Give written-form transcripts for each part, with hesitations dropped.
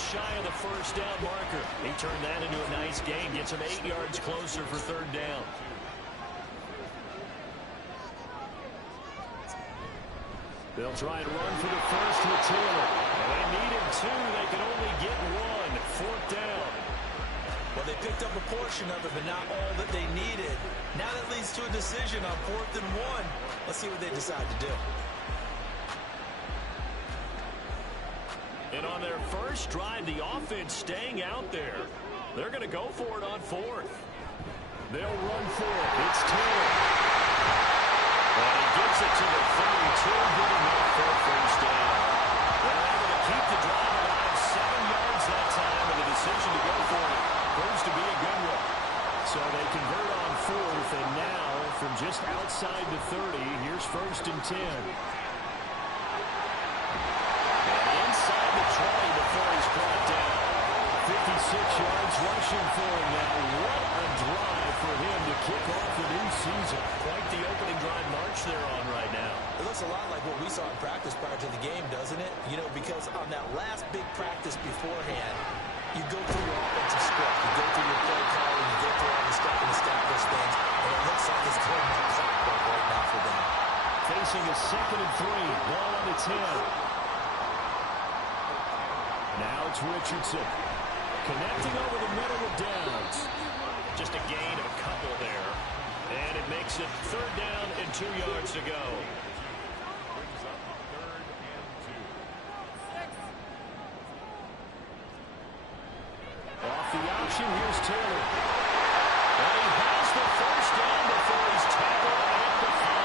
just shy of the first down marker. He turned that into a nice gain. Gets him 8 yards closer for third down. They'll try and run for the first with Taylor. And they needed 2. They can only get 1. Fourth down. Well, they picked up a portion of it, but not all that they needed. Now that leads to a decision on 4th and 1. Let's see what they decide to do. And on their first drive, the offense staying out there. They're going to go for it on 4th. They'll run for it. It's Taylor. And he gets it to the 32, good enough for a first down. They're able to keep the drive alive 7 yards that time, and the decision to go for it proves to be a good one. So they convert on 4th, and now from just outside the 30, here's 1st and 10. Inside the 20 before he's brought down. 56 yards rushing for him now. What a drive for him to kick off the new season. Quite the opening drive march they're on right now. It looks a lot like what we saw in practice prior to the game, doesn't it? You know, because on that last big practice beforehand, you go through your offensive script, you go through your play calling, you go through all the stuff and establish things, and it looks like it's going like clockwork right now for them. Facing a 2nd and 3, ball on the 10. Now it's Richardson. Connecting over the middle with Downs. Just a gain of a couple there. And it makes it 3rd down and 2 yards to go. Off the option, here's Taylor. And he has the first down before he's tackled at the 5.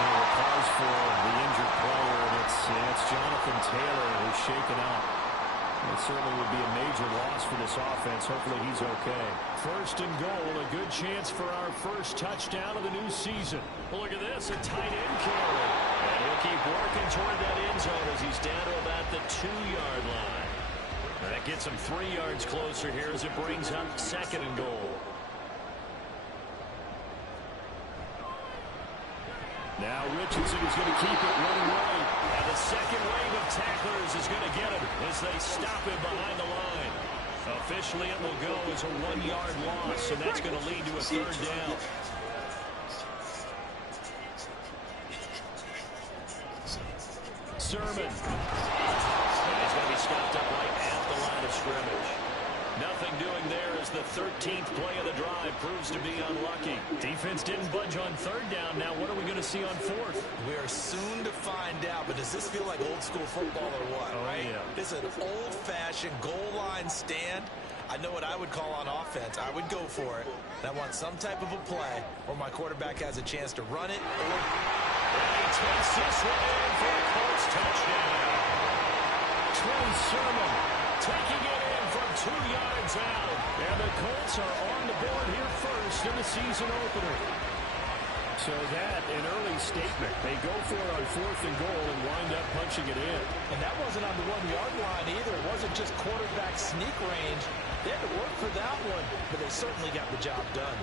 And a pause for the injured player, and it's Jonathan Taylor who's shaken up. It certainly would be a major loss for this offense. Hopefully he's okay. 1st and goal, a good chance for our first touchdown of the new season. Well, look at this, a tight end carry. And he'll keep working toward that end zone as he's down to about the 2-yard line. And that gets him 3 yards closer here as it brings up 2nd and goal. Now Richardson is going to keep it running right. And the second wave of tacklers is going to get him as they stop him behind the line. Officially, it will go as a 1-yard loss, and that's going to lead to a 3rd down. Sermon. And he's going to be stopped up right at the line of scrimmage. Nothing doing there as the 13th play of the drive proves to be unlucky. Defense didn't budge on 3rd down. Now what are we going to see on 4th? We are soon to find out, but does this feel like old school football or what, right? Yeah. This is an old-fashioned goal line stand. I know what I would call on offense. I would go for it. And I want some type of a play where my quarterback has a chance to run it or... And he takes this one in for a Colts touchdown. Trey Sermon taking it in from 2 yards out. And the Colts are on the board here first in the season opener. So that, an early statement. They go for it on 4th and goal and wind up punching it in. And that wasn't on the 1-yard line either. It wasn't just quarterback sneak range. They had to work for that one, but they certainly got the job done.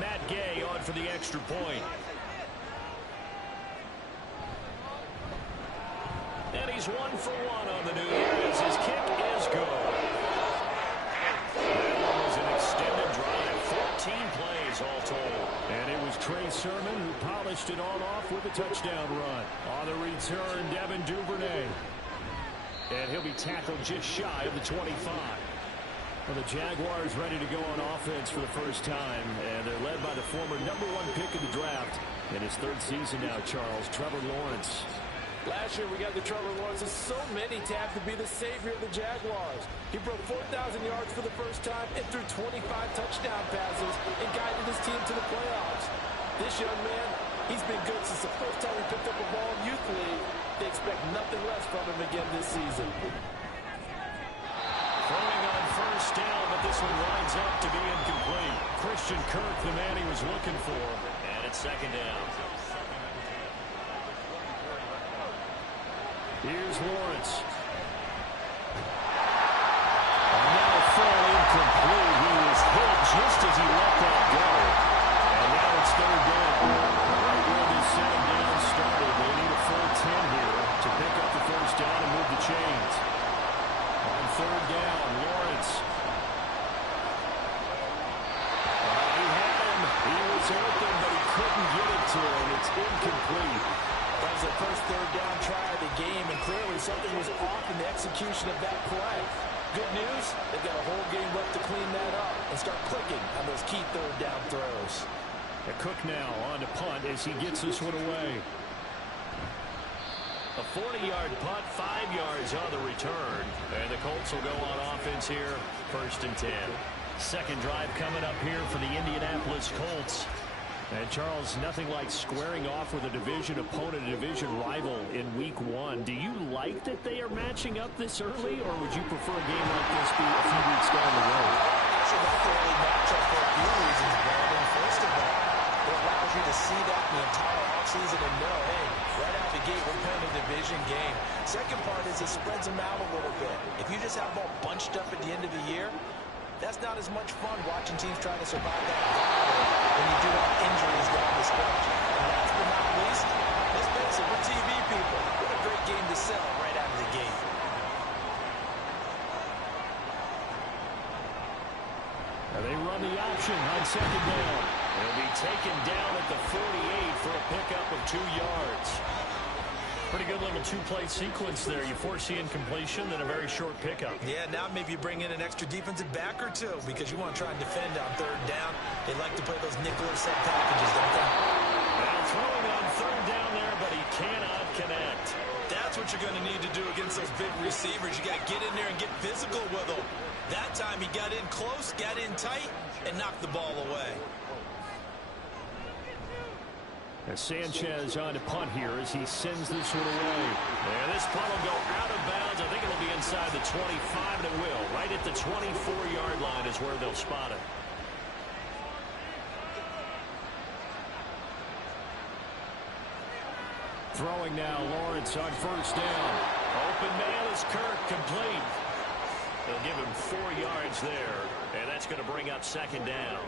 Matt Gay on for the extra point. And he's 1 for 1 on the new year as his kick is good. That was an extended drive, 14 plays all told. And it was Trey Sermon who polished it all off with a touchdown run. On the return, Devin Duvernay. And he'll be tackled just shy of the 25. Well, the Jaguars ready to go on offense for the first time, and they're led by the former #1 pick of the draft. In his 3rd season now, Charles, Trevor Lawrence. Last year we got the Trevor Lawrence. So many tapped to be the savior of the Jaguars. He broke 4,000 yards for the first time and threw 25 touchdown passes and guided his team to the playoffs. This young man, he's been good since the first time he picked up a ball in youth league. They expect nothing less from him again this season. Throwing on first down, but this one winds up to be incomplete. Christian Kirk, the man he was looking for. And it's 2nd down. Here's Lawrence. And now a throw incomplete. He was hit just as he let that go. And now it's 3rd down. Right where this 2nd down started. They need a full 10 here to pick up the first down and move the chains. third down. Lawrence. He had him. He was open, but he couldn't get it to him. It's incomplete. That was their first third down try of the game, and clearly something was off in the execution of that play. Good news, they've got a whole game left to clean that up and start clicking on those key third down throws. Cook now on to punt as he gets this one away. A 40-yard punt, 5 yards on the return. And the Colts will go on offense here, 1st and 10. Second drive coming up here for the Indianapolis Colts. And Charles, nothing like squaring off with a division opponent, a division rival in week 1. Do you like that they are matching up this early, or would you prefer a game like this be a few weeks down the road? Actually, like the early matchup for a few reasons, Brandon. First of all, it allows you to see that the entire offseason and know, hey, right out the gate, we're playing a division game. Second part is it spreads them out a little bit. If you just have them all bunched up at the end of the year, that's not as much fun watching teams try to survive that when you do have injuries down the stretch. And last but not least, let's face it, we're TV people. What a great game to sell right out of the gate. They run the option on second down. He'll be taken down at the 48 for a pickup of 2 yards. Pretty good little two-play sequence there. You force the incompletion, then a very short pickup. Yeah, now maybe you bring in an extra defensive back or two because you want to try and defend on third down. They like to play those nickel or set packages, don't they? Now throwing on third down there, but he cannot connect. That's what you're going to need to do against those big receivers. You got to get in there and get physical with them. That time he got in close, got in tight, and knocked the ball away. As Sanchez on to punt here as he sends this one away. And this punt will go out of bounds. I think it'll be inside the 25, and it will. Right at the 24-yard line is where they'll spot it. Throwing now, Lawrence on first down. Open man is Kirk, complete. They'll give him 4 yards there, and that's going to bring up second down.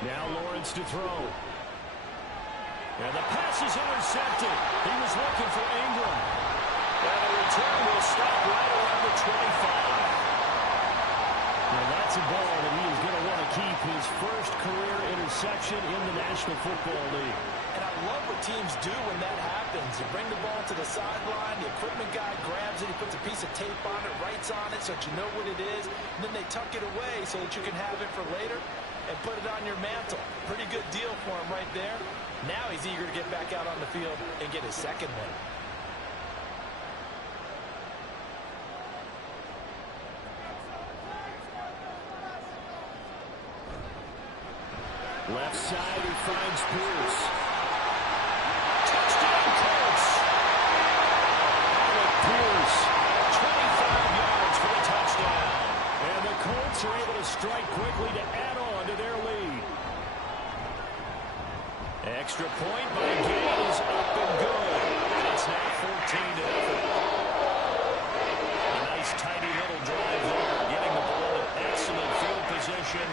Now Lawrence to throw. And the pass is intercepted. He was looking for Ingram. And the return will stop right around the 25. Now that's a ball that he is going to want to keep, his first career interception in the National Football League. And I love what teams do when that happens. You bring the ball to the sideline, the equipment guy grabs it, he puts a piece of tape on it, writes on it so that you know what it is, and then they tuck it away so that you can have it for later and put it on your mantle. Pretty good deal for him right there. Now he's eager to get back out on the field and get his second one. Left side, he finds Pierce. Touchdown, Colts! Alec Pierce, 25 yards for the touchdown. And the Colts are able to strike quickly to add on to their lead. Extra point by Gay is up and good. And it's now 14-0. A nice tidy little drive there, getting the ball in excellent field position.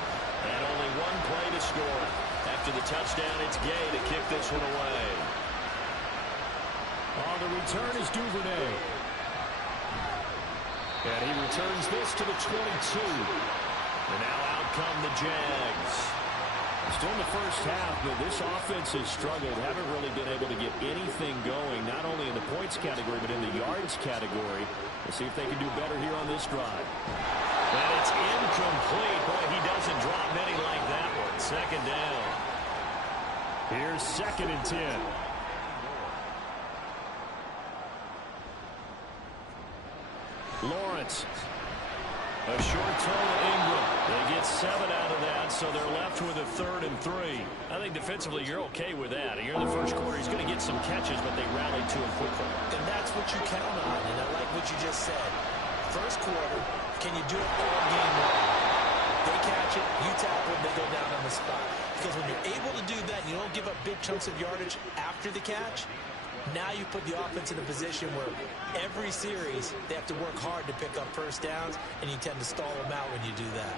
And only one play to score. After the touchdown, it's Gay to kick this one away. On the return is Duvernay. And he returns this to the 22. And now out come the Jags. Still in the first half, but this offense has struggled. Haven't really been able to get anything going, not only in the points category, but in the yards category. We'll see if they can do better here on this drive. And it's incomplete. Boy, he doesn't drop many like that one. Second down. Here's 2nd and 10. Lawrence. A short throw to Ingram. They get 7 out of that, so they're left with a 3rd and 3. I think defensively you're okay with that. Here in the first quarter, he's going to get some catches, but they rallied to him quickly. And that's what you count on, and I like what you just said. First quarter, can you do it all game long? They catch it, you tackle them, they go down on the spot. Because when you're able to do that, you don't give up big chunks of yardage after the catch, now you put the offense in a position where every series they have to work hard to pick up first downs, and you tend to stall them out when you do that.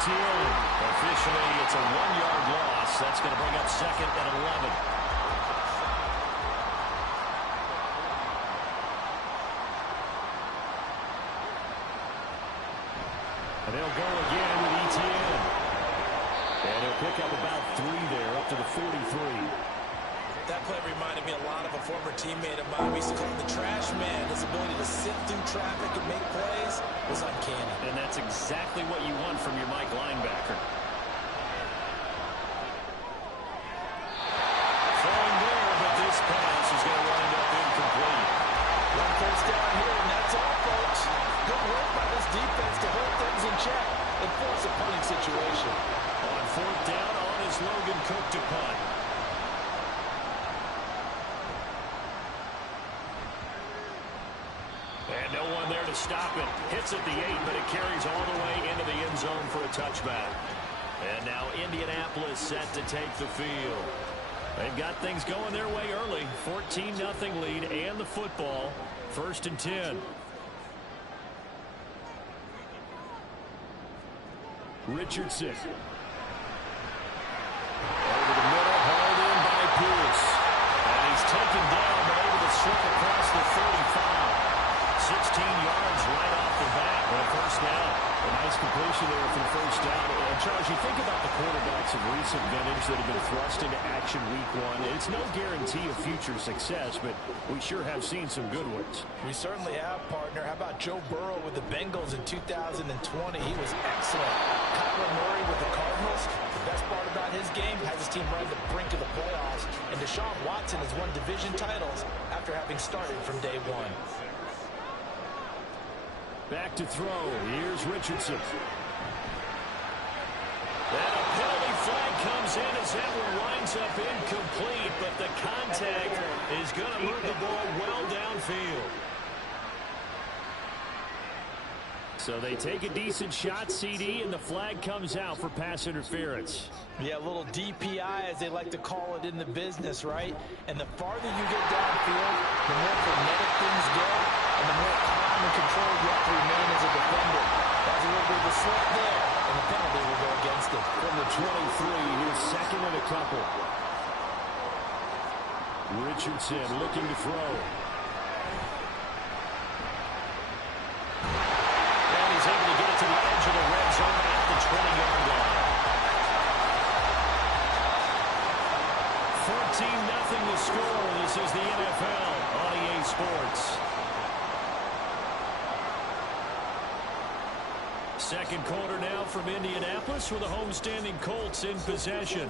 Etienne. Officially, it's a 1-yard loss. That's going to bring up 2nd and 11. And they'll go again with Etienne. And he'll pick up about 3 there, up to the 43. That play reminded me a lot of a former teammate of mine. We used to call him the trash man. His ability to sit through traffic and make plays was uncanny. And that's exactly what you want from your Mike linebacker. Throwing there, but this pass is going to wind up incomplete. One first down here, and that's all, folks. Good work by this defense to hold things in check and force a punting situation. On 4th down, on is Logan Cook to punt. And no one there to stop it. Hits at the 8, but it carries all the way into the end zone for a touchback. And now Indianapolis set to take the field. They've got things going their way early. 14-0 lead and the football. 1st and 10. Richardson. Over the middle, hauled in by Pierce. And he's taken down, but able to slip across the 35. 16 yards right off the bat, but a first down. A nice completion there for the first down. And Charles, you think about the quarterbacks of recent vintage that have been thrust into action week 1. It's no guarantee of future success, but we sure have seen some good ones. We certainly have, partner. How about Joe Burrow with the Bengals in 2020? He was excellent. Kyler Murray with the Cardinals. The best part about his game has his team right at the brink of the playoffs. And Deshaun Watson has won division titles after having started from day 1. Back to throw. Here's Richardson. And a penalty flag comes in as that one winds up incomplete, but the contact is going to move the ball well downfield. So they take a decent shot, CD, and the flag comes out for pass interference. Yeah, a little DPI, as they like to call it in the business, right? And the farther you get downfield, the more frenetic things get, and the more calm and controlled you have to remain as a defender. That's a little bit of a slip there, and the penalty will go against him. From the 23, here's 2nd and a couple. Richardson looking to throw. And he's able to get it to the edge of the red zone at the 20-yard line. 14-0 the score. This is the NFL on EA Sports. Second quarter now from Indianapolis with the homestanding Colts in possession.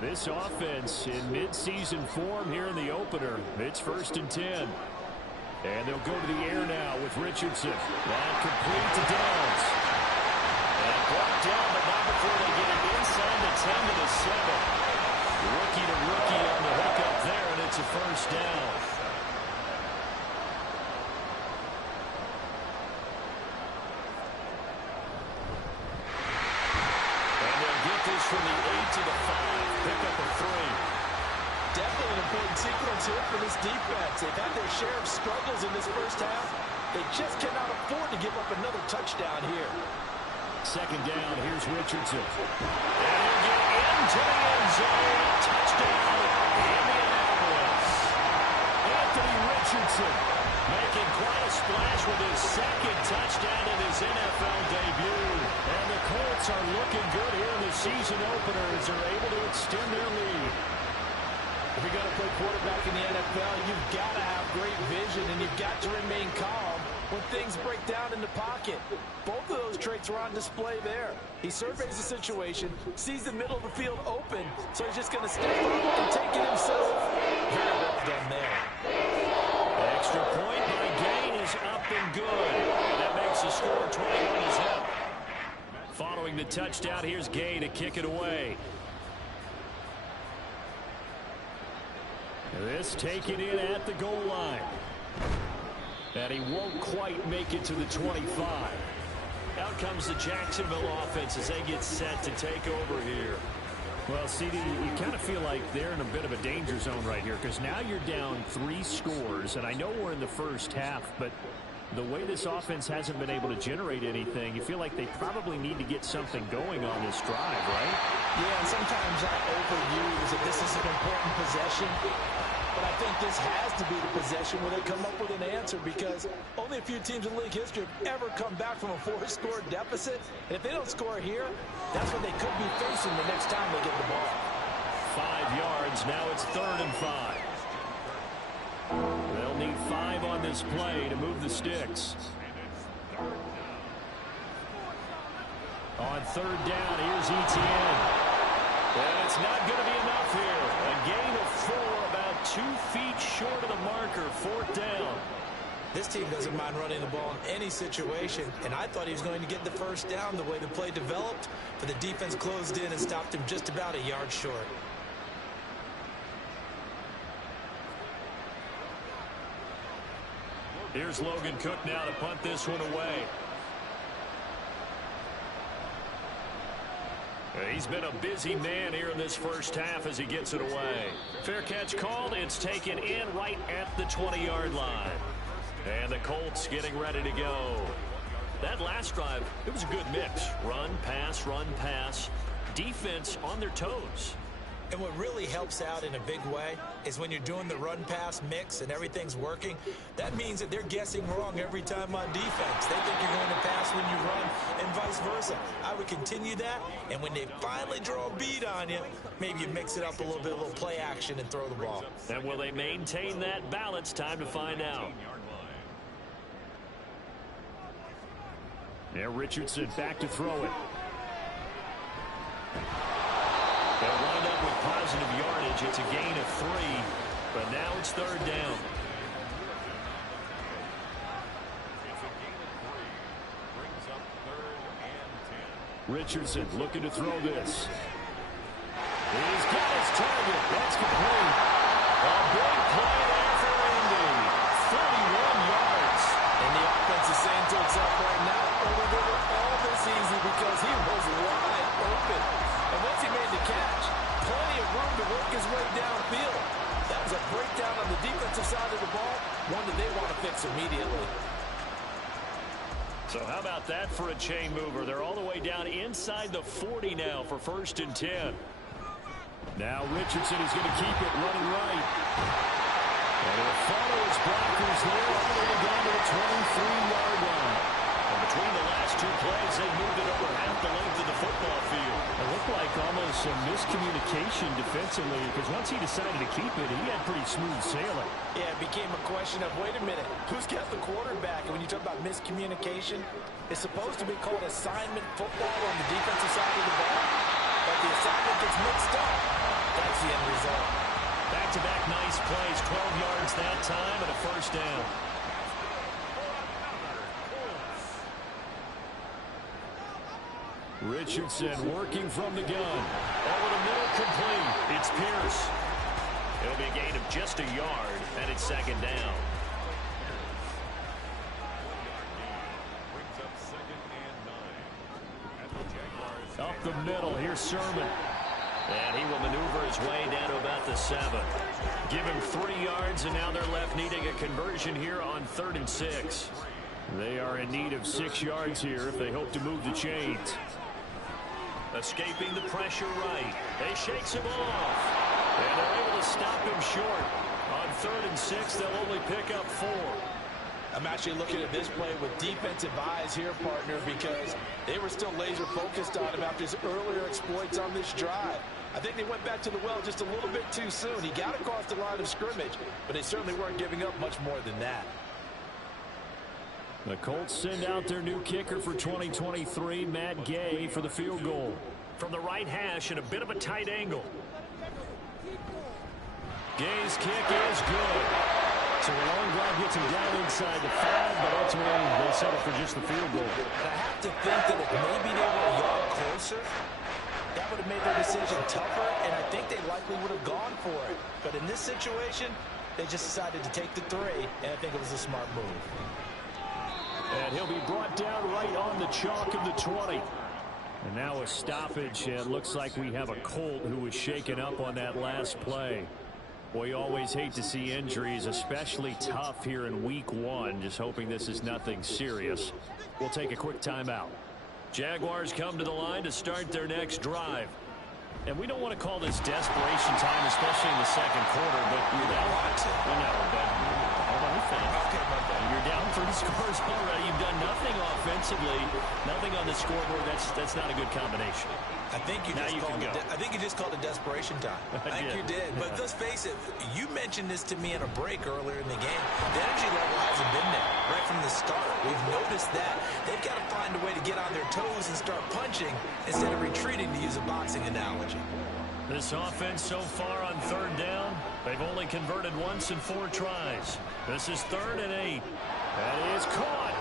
This offense in midseason form here in the opener. It's 1st and 10. And they'll go to the air now with Richardson. That complete to Downs. And brought down, but not before they get it inside the 10 to the 7. Rookie to rookie on the hook up there, and it's a first down. And they'll get this from the 8 to the 5. Pick up a 3. Definitely an important sequence here for this defense. They've had their share of struggles in this first half. They just cannot afford to give up another touchdown here. 2nd down, here's Richardson. And he'll get into the end zone. Touchdown, Indianapolis. Anthony Richardson making quite a splash with his 2nd touchdown in his NFL debut. And the Colts are looking good here in the season opener as they're able to extend their lead. If you're going to play quarterback in the NFL, you've got to have great vision, and you've got to remain calm when things break down in the pocket. Both of those traits were on display there. He surveys the situation, sees the middle of the field open, so he's just going to step up and take it himself. Very well done there. Extra point by Gain is up and good. That makes the score 21-0. Following the touchdown, here's Gay to kick it away. This taken in at the goal line. And he won't quite make it to the 25. Out comes the Jacksonville offense as they get set to take over here. Well, CD, you kind of feel like they're in a bit of a danger zone right here because now you're down 3 scores, and I know we're in the first half, but the way this offense hasn't been able to generate anything, you feel like they probably need to get something going on this drive, right? Yeah, and sometimes I overuse that this is an important possession. But I think this has to be the possession where they come up with an answer, because only a few teams in league history have ever come back from a 4-score deficit. And if they don't score here, that's what they could be facing the next time they get the ball. 5 yards. Now it's 3rd and 5. They'll need 5 on this play to move the sticks. On 3rd down, here's Etienne. And it's not going to be enough here. A gain of 4, about 2 feet short of the marker, 4th down. This team doesn't mind running the ball in any situation, and I thought he was going to get the 1st down the way the play developed, but the defense closed in and stopped him just about a yard short. Here's Logan Cook now to punt this one away. He's been a busy man here in this first half as he gets it away. Fair catch called. It's taken in right at the 20-yard line. And the Colts getting ready to go. That last drive, it was a good mix. Run, pass. Defense on their toes. And what really helps out in a big way is when you're doing the run-pass mix and everything's working, that means that they're guessing wrong every time on defense. They think you're going to pass when you run and vice versa. I would continue that, and when they finally draw a bead on you, maybe you mix it up a little bit, a little play action, and throw the ball. And will they maintain that balance? Time to find out. Now Richardson back to throw it. They'll wind up with positive yardage. It's a gain of 3, but now it's 3rd down. Richardson looking to throw this. He's got his target. That's complete. A big play there for Indy. 41 yards. And the offense is saying to itself right now, oh, we did it all this easy because he was wide open. And once he made the catch, plenty of room to work his way downfield. That was a breakdown on the defensive side of the ball, one that they want to fix immediately. So how about that for a chain mover? They're all the way down inside the 40 now for 1st and 10. Now Richardson is going to keep it running right. And he'll follow his blockers there all the way down to the 23-yard line. And between the last 2 plays, they moved it over half the length of the football field. It looked like almost some miscommunication defensively, because once he decided to keep it, he had pretty smooth sailing. Yeah, it became a question of, wait a minute, who's got the quarterback? And when you talk about miscommunication, it's supposed to be called assignment football on the defensive side of the ball, but the assignment gets mixed up. That's the end result. Back-to-back nice plays, 12 yards that time, and a 1st down. Richardson working from the gun. Over the middle, complete. It's Pierce. It'll be a gain of just a yard, and it's 2nd down. Up the middle, here's Sermon. And he will maneuver his way down to about the 7. Give him 3 yards, and now they're left needing a conversion here on 3rd and 6. They are in need of 6 yards here if they hope to move the chains. Escaping the pressure right. They shakes him off. And they're able to stop him short. On 3rd and 6, they'll only pick up 4. I'm actually looking at this play with defensive eyes here, partner, because they were still laser focused on him after his earlier exploits on this drive. I think they went back to the well just a little bit too soon. He got across the line of scrimmage, but they certainly weren't giving up much more than that. The Colts send out their new kicker for 2023, Matt Gay, for the field goal. From the right hash at a bit of a tight angle. Gay's kick is good. So a long drive gets him down inside the 5, but ultimately they settle for just the field goal. And I have to think that if maybe they were a yard closer, that would have made their decision tougher, and I think they likely would have gone for it. But in this situation, they just decided to take the 3, and I think it was a smart move. And he'll be brought down right on the chalk of the 20. And now a stoppage. It looks like we have a Colt who was shaken up on that last play. We always hate to see injuries, especially tough here in week 1. Just hoping this is nothing serious. We'll take a quick timeout. Jaguars come to the line to start their next drive. And we don't want to call this desperation time, especially in the second quarter, but you're down. Well, no, but hold on, okay, you're down 3 scores already. You've done nothing offensively, nothing on the scoreboard. That's not a good combination. I think you just called it desperation time. I think you did. But let's face it, you mentioned this to me in a break earlier in the game. The energy level hasn't been there right from the start. We've noticed that. They've got to find a way to get on their toes and start punching instead of retreating, to use a boxing analogy. This offense so far on 3rd down, they've only converted once in 4 tries. This is 3rd and 8. That is caught.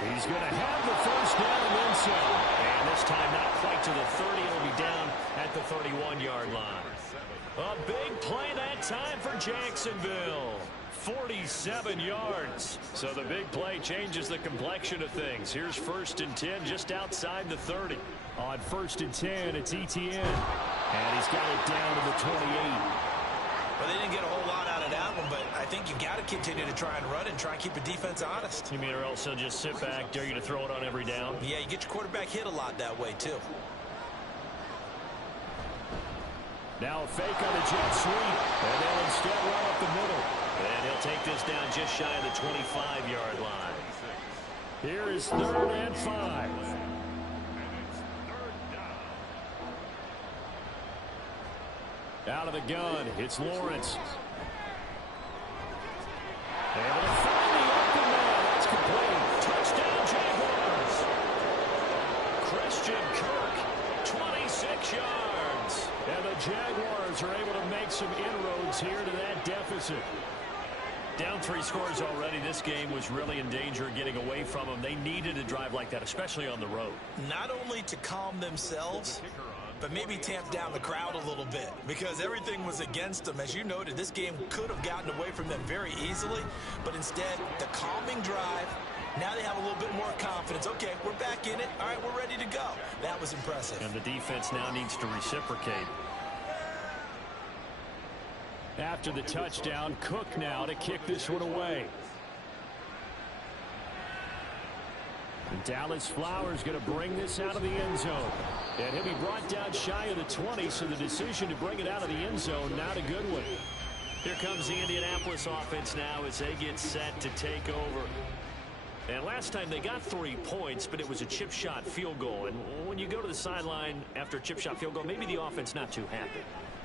He's going to have the first down and then some. And this time not quite to the 30. It'll be down at the 31-yard line. A big play that time for Jacksonville. 47 yards. So the big play changes the complexion of things. Here's 1st and 10 just outside the 30. On 1st and 10, it's ETN. And he's got it down to the 28. Well, they didn't get a whole lot out of that one, but I think you've got to continue to try and run and try and keep the defense honest. You mean or else they'll just sit back, dare you to throw it on every down? Yeah, you get your quarterback hit a lot that way, too. Now a fake on the jet sweep, and they'll instead run up the middle. And he'll take this down just shy of the 25-yard line. Here is 3rd and 5. Out of the gun, it's Lawrence. Able to find the open man. That's complete. Touchdown, Jaguars. Christian Kirk, 26 yards. And the Jaguars are able to make some inroads here to that deficit. Down 3 scores already. This game was really in danger of getting away from them. They needed a drive like that, especially on the road. Not only to calm themselves, but maybe tamp down the crowd a little bit, because everything was against them. As you noted, this game could have gotten away from them very easily, but instead, the calming drive, now they have a little bit more confidence. Okay, we're back in it. All right, we're ready to go. That was impressive. And the defense now needs to reciprocate. After the touchdown, Cook now to kick this one away. And Dallas Flowers going to bring this out of the end zone. And he'll be brought down shy of the 20, so the decision to bring it out of the end zone, not a good one. Here comes the Indianapolis offense now as they get set to take over. And last time they got 3 points, but it was a chip shot field goal. And when you go to the sideline after a chip shot field goal, maybe the offense not too happy.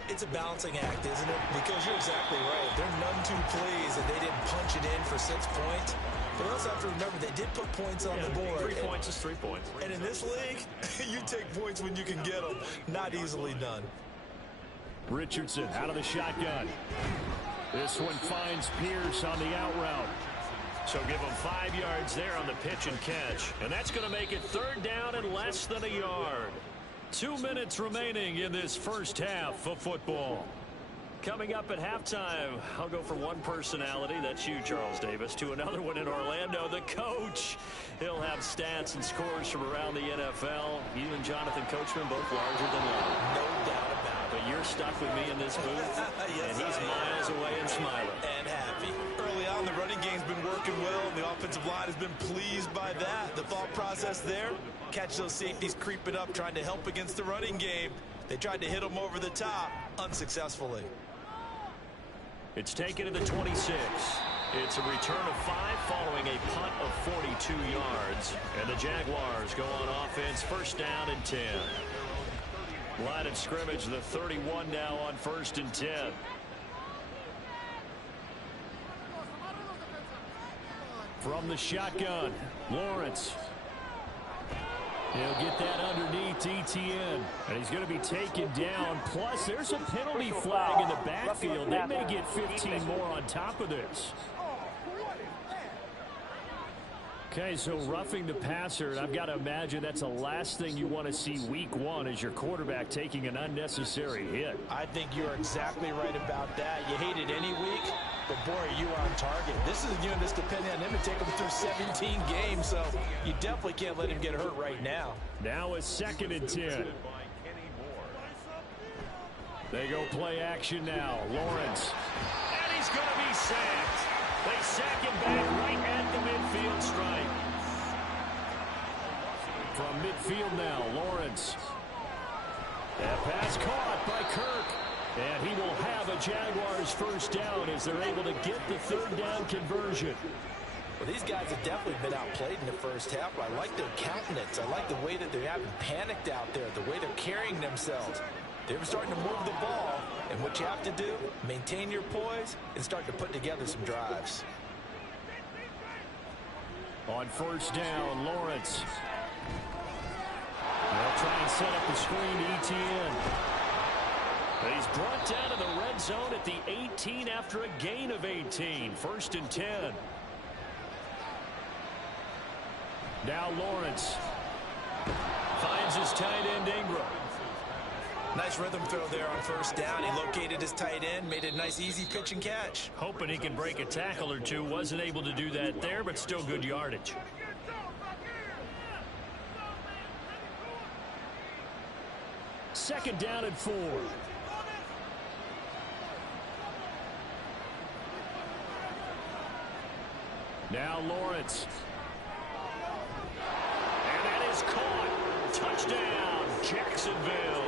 It's a balancing act, isn't it? Because you're exactly right. They're none too pleased that they didn't punch it in for 6 points. But also have to remember, they did put points on the board. 3 points is 3 points. And in this league, you take points when you can get them. Not easily done. Richardson out of the shotgun. This one finds Pierce on the out route. So give him 5 yards there on the pitch and catch. And that's going to make it 3rd down and less than a yard. 2 minutes remaining in this first half of football. Coming up at halftime, I'll go from one personality, that's you, Charles Davis, to another one in Orlando, the coach. He'll have stats and scores from around the NFL. You and Jonathan Coachman both larger than life. No doubt about it. But you're stuck with me in this booth, yes, and he's miles away and smiling. And happy. Early on, the running game's been working well, and the offensive line has been pleased by that. The thought process there, catch those safeties creeping up, trying to help against the running game. They tried to hit them over the top, unsuccessfully. It's taken to the 26. It's a return of 5 following a punt of 42 yards. And the Jaguars go on offense, 1st down and 10. Line of scrimmage, the 31 now on 1st and 10. From the shotgun, Lawrence. He'll get that underneath ETN. And he's going to be taken down. Plus, there's a penalty flag in the backfield. They may get 15 more on top of this. Okay, so roughing the passer, and I've got to imagine that's the last thing you want to see week 1 as your quarterback taking an unnecessary hit. I think you're exactly right about that. You hate it any week, but boy, you are on target. This is a unit that's depending on him to take him through 17 games, so you definitely can't let him get hurt right now. Now a 2nd and 10. They go play action now. Lawrence. And he's going to be sacked. They sack him back right at the midfield stripe. From midfield now, Lawrence. That pass caught by Kirk. And he will have a Jaguars first down as they're able to get the third down conversion. Well, these guys have definitely been outplayed in the first half. I like their countenance. I like the way that they haven't panicked out there, the way they're carrying themselves. They're starting to move the ball, and what you have to do, maintain your poise and start to put together some drives. On first down, Lawrence. They'll try and set up the screen to ETN. He's brought down to the red zone at the 18 after a gain of 18. First and 10. Now Lawrence finds his tight end Ingram. Nice rhythm throw there on first down. He located his tight end, made it a nice easy pitch and catch. Hoping he can break a tackle or two. Wasn't able to do that there, but still good yardage. Second down and 4. Now Lawrence. And that is caught. Touchdown, Jacksonville.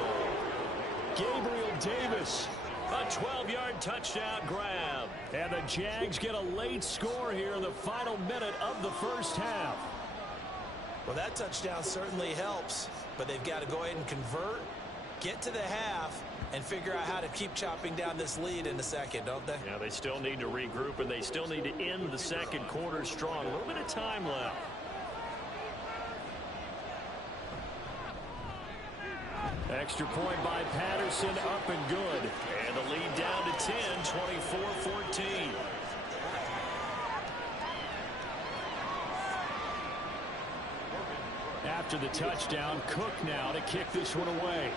Gabriel Davis, a 12-yard touchdown grab. And the Jags get a late score here in the final minute of the first half. Well, that touchdown certainly helps, but they've got to go ahead and convert, get to the half, and figure out how to keep chopping down this lead in the second, don't they? Yeah, they still need to regroup, and they still need to end the second quarter strong. A little bit of time left. Extra point by Patterson, up and good. And the lead down to 10, 24-14. After the touchdown, Cook now to kick this one away.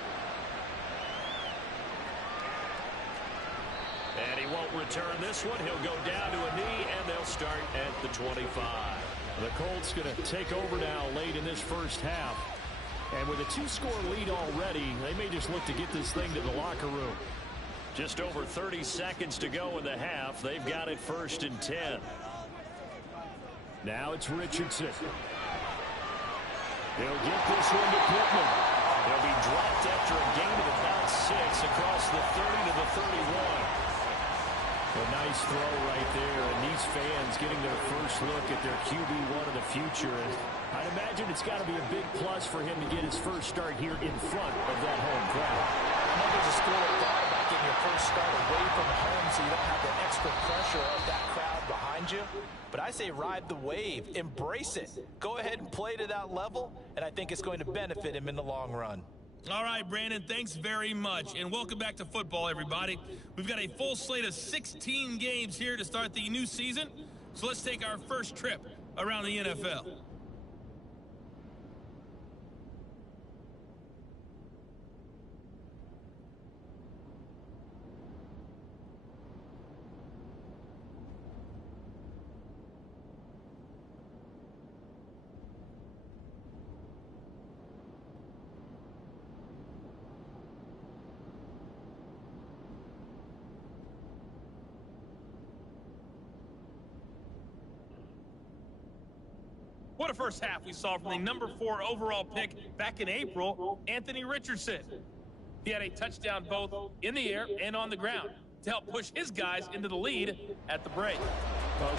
And he won't return this one. He'll go down to a knee, and they'll start at the 25. The Colts going to take over now late in this first half. And with a 2-score lead already, they may just look to get this thing to the locker room. Just over 30 seconds to go in the half. They've got it first and 10. Now it's Richardson. He'll get this one to Pittman. He'll be dropped after a gain of about 6 across the 30 to the 31. A nice throw right there, and these fans getting their first look at their QB1 of the future. And I'd imagine it's got to be a big plus for him to get his first start here in front of that home crowd. I know there's a school of thought about getting your first start away from home so you don't have the extra pressure of that crowd behind you. But I say ride the wave, embrace it. Go ahead and play to that level, and I think it's going to benefit him in the long run. All right, Brandon, thanks very much. And welcome back to football, everybody. We've got a full slate of 16 games here to start the new season. So let's take our first trip around the NFL. What a first half we saw from the number 4 overall pick back in April, Anthony Richardson. He had a touchdown both in the air and on the ground to help push his guys into the lead at the break.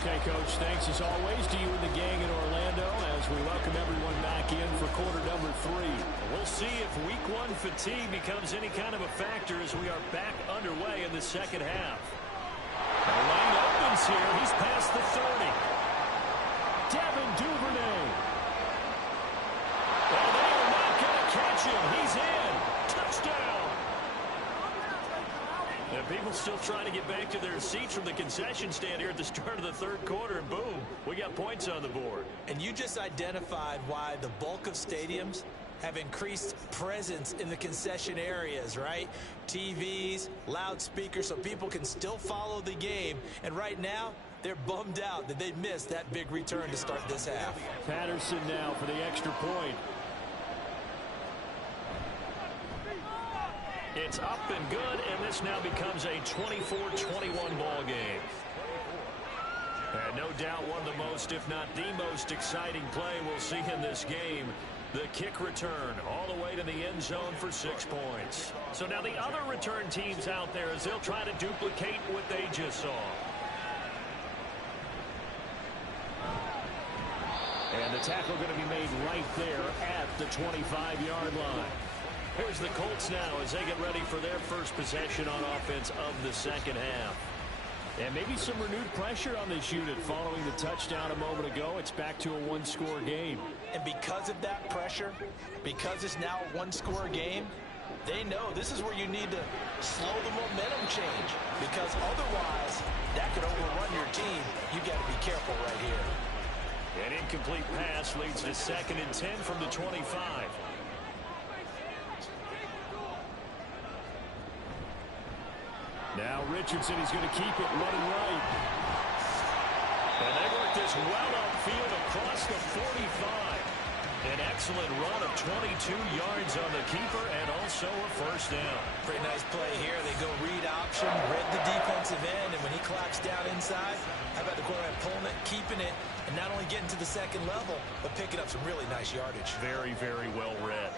Okay, Coach, thanks as always to you and the gang in Orlando as we welcome everyone back in for quarter number 3. We'll see if week 1 fatigue becomes any kind of a factor as we are back underway in the second half. The lane opens here. He's past the 30. Devin Duvernay. Well, they are not going to catch him. He's in. Touchdown. And people still trying to get back to their seats from the concession stand here at the start of the third quarter, and boom, we got points on the board. And you just identified why the bulk of stadiums have increased presence in the concession areas, right? TVs, loudspeakers, so people can still follow the game. And right now, they're bummed out that they missed that big return to start this half. Patterson now for the extra point. It's up and good, and this now becomes a 24-21 ball game. And no doubt one of the most, if not the most exciting play we'll see in this game. The kick return all the way to the end zone for 6 points. So now the other return teams out there as they'll try to duplicate what they just saw. And the tackle going to be made right there at the 25-yard line. Here's the Colts now as they get ready for their first possession on offense of the second half. And maybe some renewed pressure on this unit following the touchdown a moment ago. It's back to a one-score game. And because of that pressure, because it's now a one-score game, they know this is where you need to slow the momentum change. Because otherwise, that could overrun your team. You got to be careful right here. An incomplete pass leads to 2nd and 10 from the 25. Now Richardson, he's going to keep it running right. And they work this well upfield across the 45. An excellent run of 22 yards on the keeper and also a first down. Pretty nice play here. They go read option, read the defensive end, and when he claps down inside, how about the quarterback pulling it, keeping it, and not only getting to the second level, but picking up some really nice yardage. Very, very well read.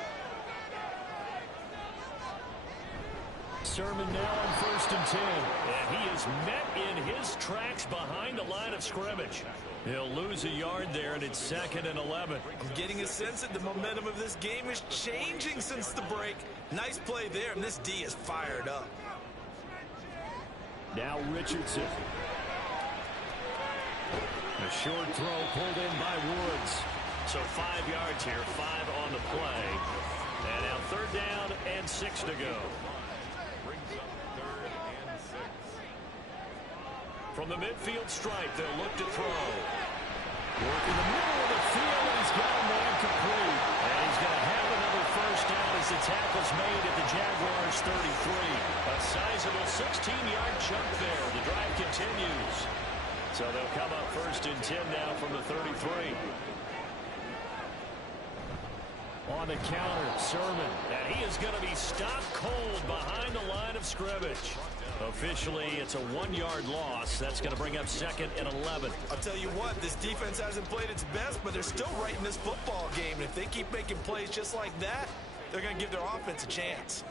Sermon now on 1st and 10. And he is met in his tracks behind the line of scrimmage. He'll lose a yard there, and it's 2nd and 11. I'm getting a sense that the momentum of this game is changing since the break. Nice play there, and this D is fired up. Now Richardson. A short throw pulled in by Woods. So 5 yards here, 5 on the play. And now 3rd down and 6 to go. From the midfield stripe, they'll look to throw. Working the middle of the field, and he's got a man complete. And he's going to have another first down as the tackle's made at the Jaguars' 33. A sizable 16-yard chunk there. The drive continues. So they'll come up 1st and 10 now from the 33. On the counter, Sermon. And he is going to be stopped cold behind the line of scrimmage. Officially, it's a 1-yard loss. That's going to bring up 2nd and 11. I'll tell you what, this defense hasn't played its best, but they're still right in this football game. And if they keep making plays just like that, they're going to give their offense a chance.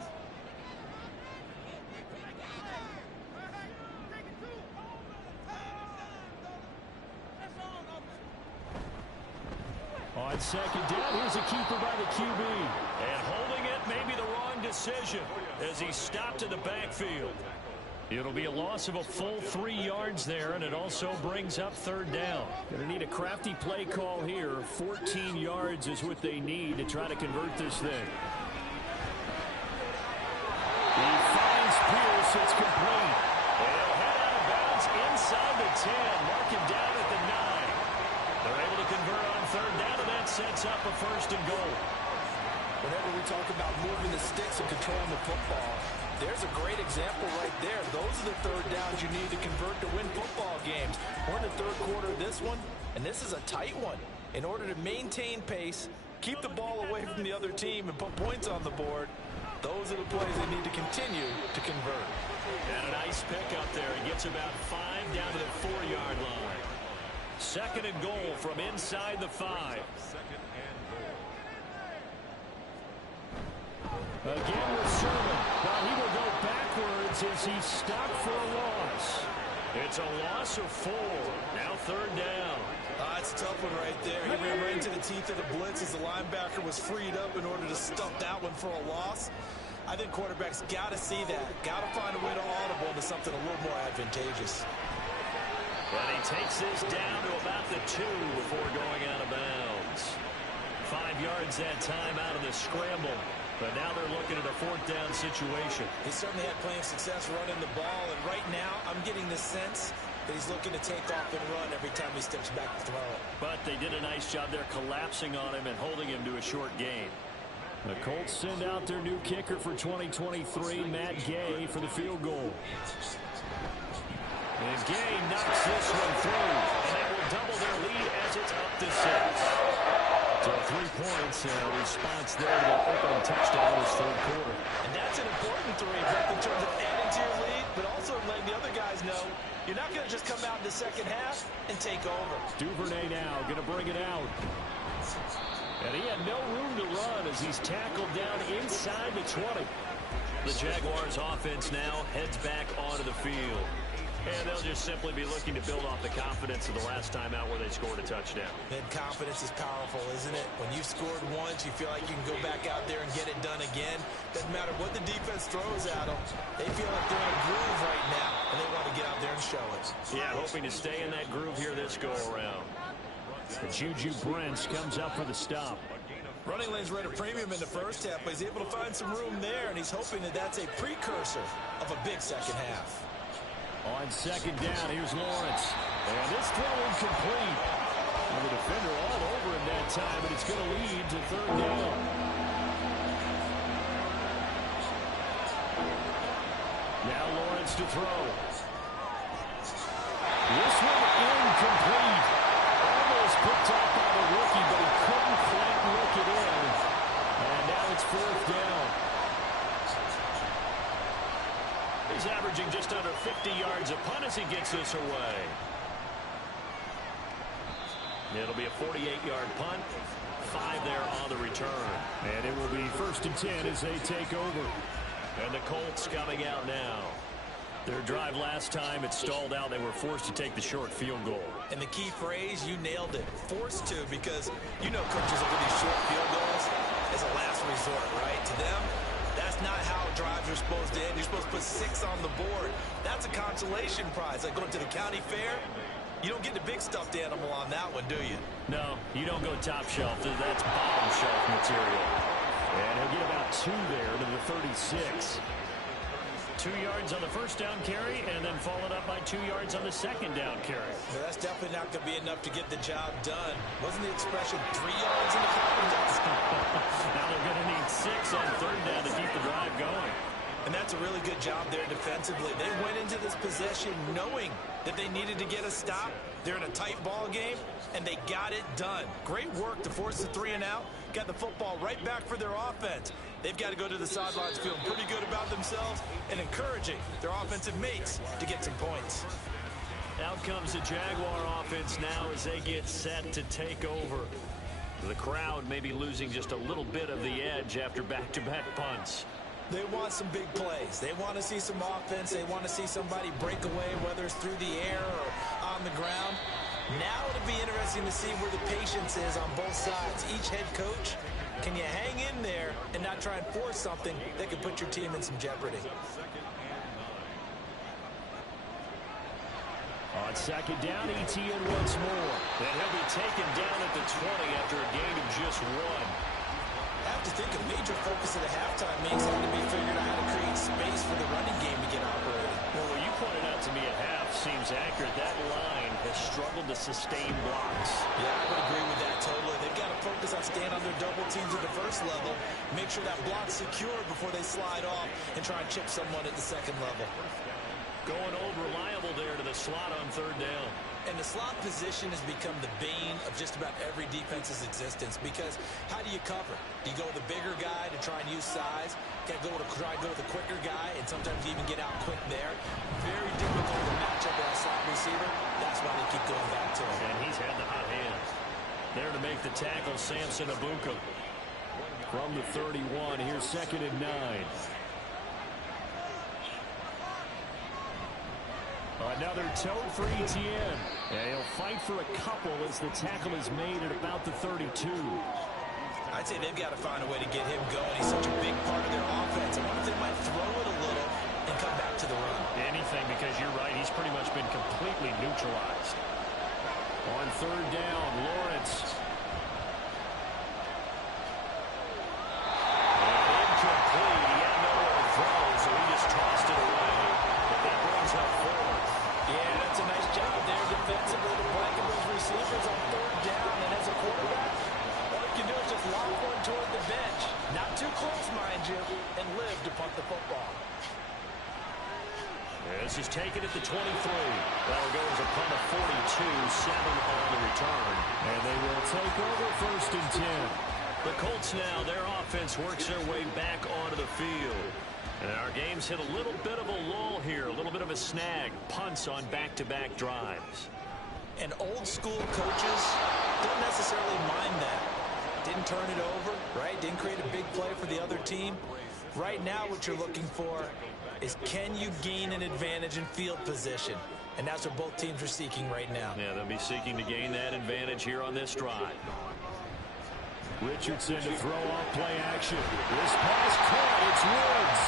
On 2nd down, here's a keeper by the QB. And holding it may be the wrong decision as he stopped in the backfield. It'll be a loss of a full 3 yards there, and it also brings up 3rd down. Going to need a crafty play call here. 14 yards is what they need to try to convert this thing. He finds Pierce. It's complete. And he'll head out of bounds inside the 10. Mark him down at the 9. They're able to convert on 3rd down, and that sets up a 1st and goal. Whenever we talk about moving the sticks and controlling the football, there's a great example right there. Those are the 3rd downs you need to convert to win football games. We're in the 3rd quarter of this one, and this is a tight one. In order to maintain pace, keep the ball away from the other team, and put points on the board, those are the plays they need to continue to convert. And a nice pick up there. He gets about 5 down to the 4-yard line. 2nd and goal from inside the 5. Again with Sermon. Now he will go backwards as he's stopped for a loss. It's a loss of 4. Now 3rd down. It's a tough one right there. He ran right into the teeth of the blitz as the linebacker was freed up in order to stuff that one for a loss. I think quarterbacks got to see that. Got to find a way to audible into something a little more advantageous. But he takes this down to about the 2 before going out of bounds. 5 yards that time out of the scramble. But now they're looking at a 4th down situation. He certainly had plenty of success running the ball. And right now, I'm getting the sense that he's looking to take off and run every time he steps back to throw it. But they did a nice job there collapsing on him and holding him to a short gain. The Colts send out their new kicker for 2023, Matt Gay, for the field goal. And Gay knocks this one through, and that will double their lead as it's up to 6. So 3 points and a response there to the opening touchdown in his third quarter. And that's an important 3, both in terms of adding to your lead, but also letting the other guys know you're not going to just come out in the second half and take over. Duvernay now going to bring it out. And he had no room to run as he's tackled down inside the 20. The Jaguars offense now heads back onto the field. And they'll just simply be looking to build off the confidence of the last time out where they scored a touchdown. And confidence is powerful, isn't it? When you've scored once, you feel like you can go back out there and get it done again. Doesn't matter what the defense throws at them. They feel like they're in a groove right now, and they want to get out there and show it. Yeah, hoping to stay in that groove here this go-around. Juju Brents comes up for the stop. Running lanes were at a premium in the first half, but he's able to find some room there, and he's hoping that that's a precursor of a big second half. On second down, here's Lawrence. And this throw incomplete. And the defender all over him that time, and it's going to lead to third down. Now Lawrence to throw. This one incomplete. Almost picked up by the rookie, but he couldn't quite look it in. And now it's fourth down. He's averaging just under 50 yards a punt as he gets this away. It'll be a 48-yard punt. 5 there on the return. And it will be 1st and 10 as they take over. And the Colts coming out now. Their drive last time, it stalled out. They were forced to take the short field goal. And the key phrase, you nailed it. Forced to, because you know coaches look at these short field goals as a last resort, right? To them, that's not how drives are supposed to end. You're supposed to put 6 on the board. That's a consolation prize. Like going to the county fair, you don't get the big stuffed animal on that one, do you? No, you don't go top shelf. That's bottom shelf material. And he'll get about 2 there to the 36. 2 yards on the first down carry, and then followed up by 2 yards on the second down carry. Well, that's definitely not going to be enough to get the job done. Wasn't the expression 3 yards in the contest? Now they're going to need 6 on third down to keep the drive going. And that's a really good job there defensively. They went into this possession knowing that they needed to get a stop. They're in a tight ball game, and they got it done. Great work to force the 3 and out. Got the football right back for their offense. They've got to go to the sidelines feeling pretty good about themselves and encouraging their offensive mates to get some points. Out comes the Jaguar offense now as they get set to take over. The crowd may be losing just a little bit of the edge after back-to-back punts. They want some big plays. They want to see some offense. They want to see somebody break away, whether it's through the air or on the ground. Now it'll be interesting to see where the patience is on both sides. Each head coach, can you hang in there and not try and force something that could put your team in some jeopardy? On second down, ETN once more. And he'll be taken down at the 20 after a gain of just 1. I have to think a major focus of the halftime means had to be figuring out how to create space for the running game to get operating. Well, what you pointed out to me at half seems accurate. That line has struggled to sustain blocks. Yeah, I would agree with that totally. They've got to focus on staying on their double teams at the first level, make sure that block's secure before they slide off and try and chip someone at the second level. Going old reliable there to the slot on third down. And the slot position has become the bane of just about every defense's existence, because how do you cover? Do you go with the bigger guy to try and use size? Try to go with the quicker guy and sometimes even get out quick there? Very difficult to match up with that slot receiver. That's why they keep going back to him. And he's had the hot hand. There to make the tackle, Samson Abuka. From the 31, here's 2nd and 9. Another tote for ETN. And he'll fight for a couple as the tackle is made at about the 32. I'd say they've got to find a way to get him going. He's such a big part of their offense. I wonder if they might throw it a little and come back to the run. Anything, because you're right. He's pretty much been completely neutralized. On third down, Lawrence. Incomplete. He had nowhere to throw, so he just tossed it away. But that brings up 4. Yeah, that's a nice job there defensively to blanket those receivers on third down. And as a quarterback, all you can do is just lob one toward the bench. Not too close, mind you, and live to punt the football. This is taken at the 23. That'll go as a punt of 42, 7 on the return. And they will take over 1st and 10. The Colts now, their offense works their way back onto the field. And our game's hit a little bit of a lull here, a little bit of a snag. Punts on back-to-back drives. And old school coaches don't necessarily mind that. Didn't turn it over, right? Didn't create a big play for the other team. Right now what you're looking for is, can you gain an advantage in field position? And that's what both teams are seeking right now. Yeah, they'll be seeking to gain that advantage here on this drive. Richardson to throw off play action. This pass caught. It's Woods.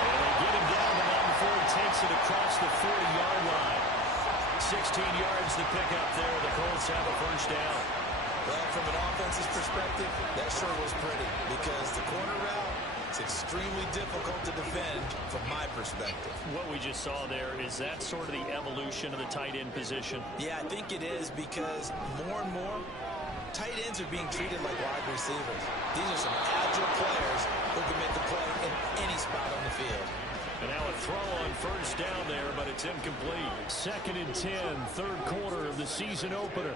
And they get him down the line before he takes it across the 40-yard line. 16 yards to pick up there. The Colts have a 1st down. Well, from an offensive perspective, that sure was pretty, because the corner route is extremely difficult to defend from my perspective. What we just saw there, is that sort of the evolution of the tight end position? Yeah, I think it is, because more and more tight ends are being treated like wide receivers. These are some agile players who can make the play in any spot on the field. And now a throw on 1st down there, but it's incomplete. 2nd and 10, 3rd quarter of the season opener.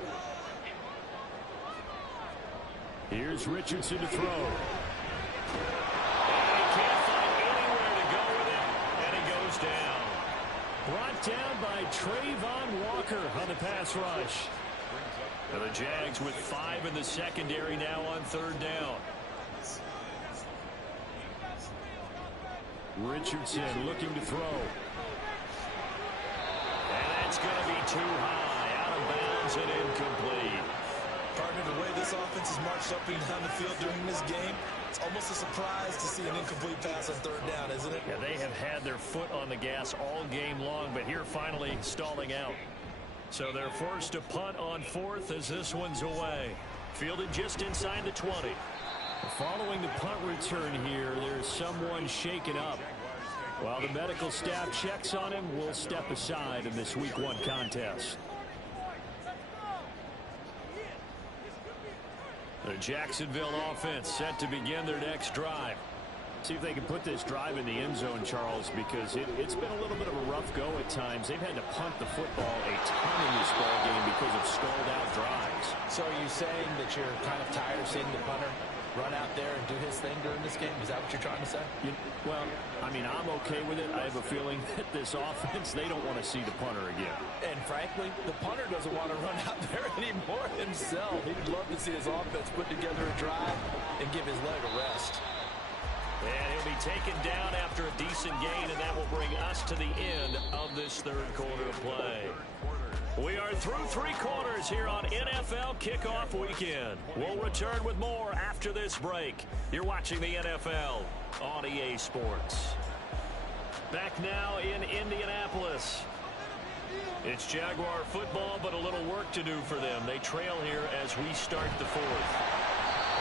Here's Richardson to throw. And he can't find anywhere to go with it, and he goes down. Brought down by Trayvon Walker on the pass rush. And the Jags with 5 in the secondary now on 3rd down. Richardson looking to throw. And that's going to be too high. Out of bounds and incomplete. Partner, the way this offense has marched up and down the field during this game, it's almost a surprise to see an incomplete pass on 3rd down, isn't it? Yeah, they have had their foot on the gas all game long, but here finally stalling out. So they're forced to punt on 4th as this one's away. Fielded just inside the 20. Following the punt return here, there's someone shaken up. While the medical staff checks on him, we'll step aside in this Week 1 contest. The Jacksonville offense set to begin their next drive. See if they can put this drive in the end zone, Charles, because it's been a little bit of a rough go at times. They've had to punt the football a ton in this ball game because of stalled out drives. So are you saying that you're kind of tired of seeing the punter run out there and do his thing during this game? Is that what you're trying to say? Well, I mean, I'm okay with it. I have a feeling that this offense, they don't want to see the punter again. And frankly, the punter doesn't want to run out there anymore himself. He'd love to see his offense put together a drive and give his leg a rest. And he'll be taken down after a decent gain, and that will bring us to the end of this 3rd quarter of play. We are through 3 quarters here on NFL Kickoff Weekend. We'll return with more after this break. You're watching the NFL on EA Sports. Back now in Indianapolis. It's Jaguar football, but a little work to do for them. They trail here as we start the 4th.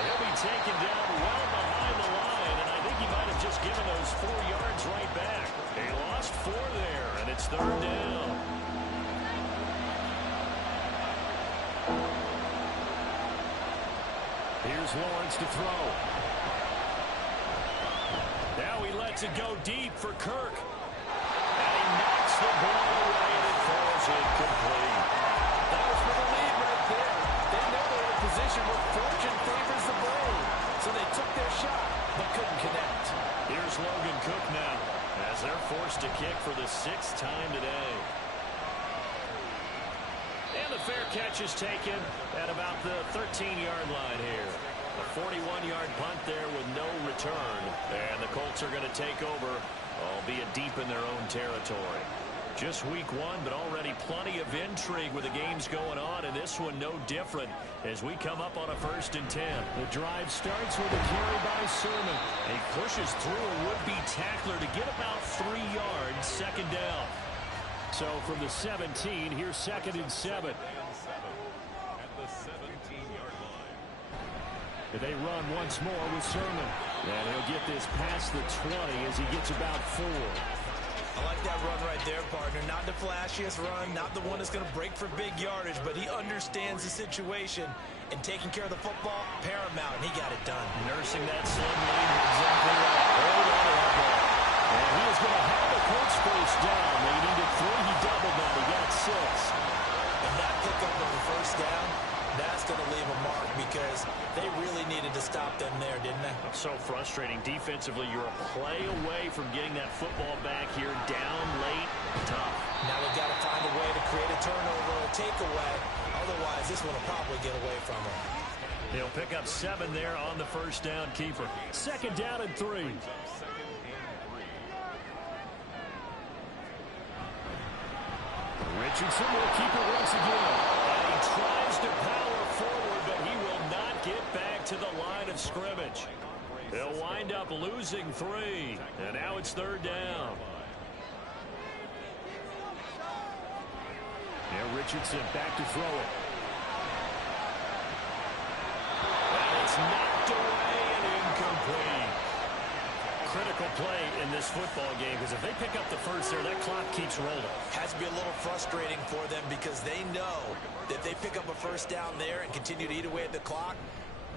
He'll be taken down well behind the line, and I think he might have just given those 4 yards right back. He lost 4 there, and it's 3rd down. Here's Lawrence to throw. Now he lets it go deep for Kirk. And he knocks the ball away, and it falls incomplete. That was for the lead right there. They know they're in a position where fortune favors the brave. So they took their shot, but couldn't connect. Here's Logan Cook now, as they're forced to kick for the 6th time today. And the fair catch is taken at about the 13-yard line here. A 41-yard punt there with no return. And the Colts are going to take over, albeit deep in their own territory. Just week 1, but already plenty of intrigue with the games going on, and this one no different as we come up on a 1st and 10. The drive starts with a carry by Sermon. He pushes through a would-be tackler to get about 3 yards, 2nd down. So from the 17, here's 2nd and 7. They run once more with Sermon. And he'll get this past the 20 as he gets about 4. I like that run right there, partner. Not the flashiest run, not the one that's going to break for big yardage, but he understands the situation, and taking care of the football, paramount, and he got it done. Nursing that slim lead, exactly right. Hold on to that ball. And he is going to have the Colts 1st down. They needed 3. He doubled them. He got 6. And that pickup of the 1st down That's going to leave a mark because they really needed to stop them there, didn't they? So frustrating. Defensively, you're a play away from getting that football back here. Down late, tough. Now they've got to find a way to create a turnover or a takeaway. Otherwise, this one will probably get away from them. He'll pick up 7 there on the first down keeper. 2nd down and 3. Richardson will keep it once again. And he tries to power forward, but he will not get back to the line of scrimmage. They'll wind up losing 3. And now it's 3rd down. Yeah, Richardson back to throw it. And it's knocked away and incomplete. Critical play in this football game because if they pick up the first there, that clock keeps rolling. Has to be a little frustrating for them because they know that if they pick up a first down there and continue to eat away at the clock,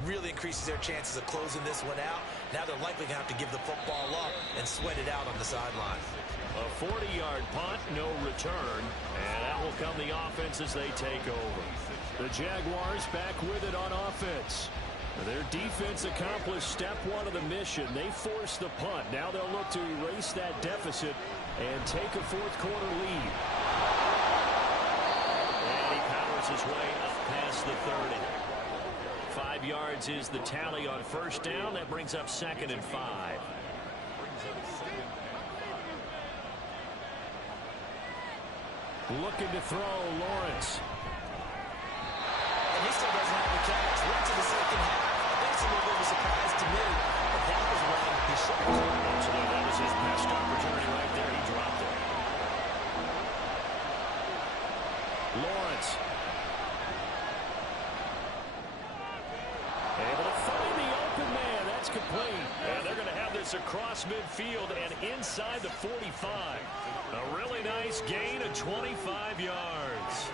really increases their chances of closing this one out. Now they're likely going to have to give the football up and sweat it out on the sideline. A 40-yard punt, no return, and that will come the offense as they take over. The Jaguars back with it on offense. Their defense accomplished step 1 of the mission. They forced the punt. Now they'll look to erase that deficit and take a 4th quarter lead. And he powers his way up past the 30. 5 yards is the tally on first down. That brings up 2nd and 5. Looking to throw, Lawrence. And he still doesn't have the catch. Went to the second half. I think it's a little bit of a surprise to me. But that was when he shot. Absolutely, that was his best opportunity right there. He dropped it. Lawrence. Able to find the open man. That's complete. And they're going to have this across midfield and inside the 45. A really nice gain of 25 yards.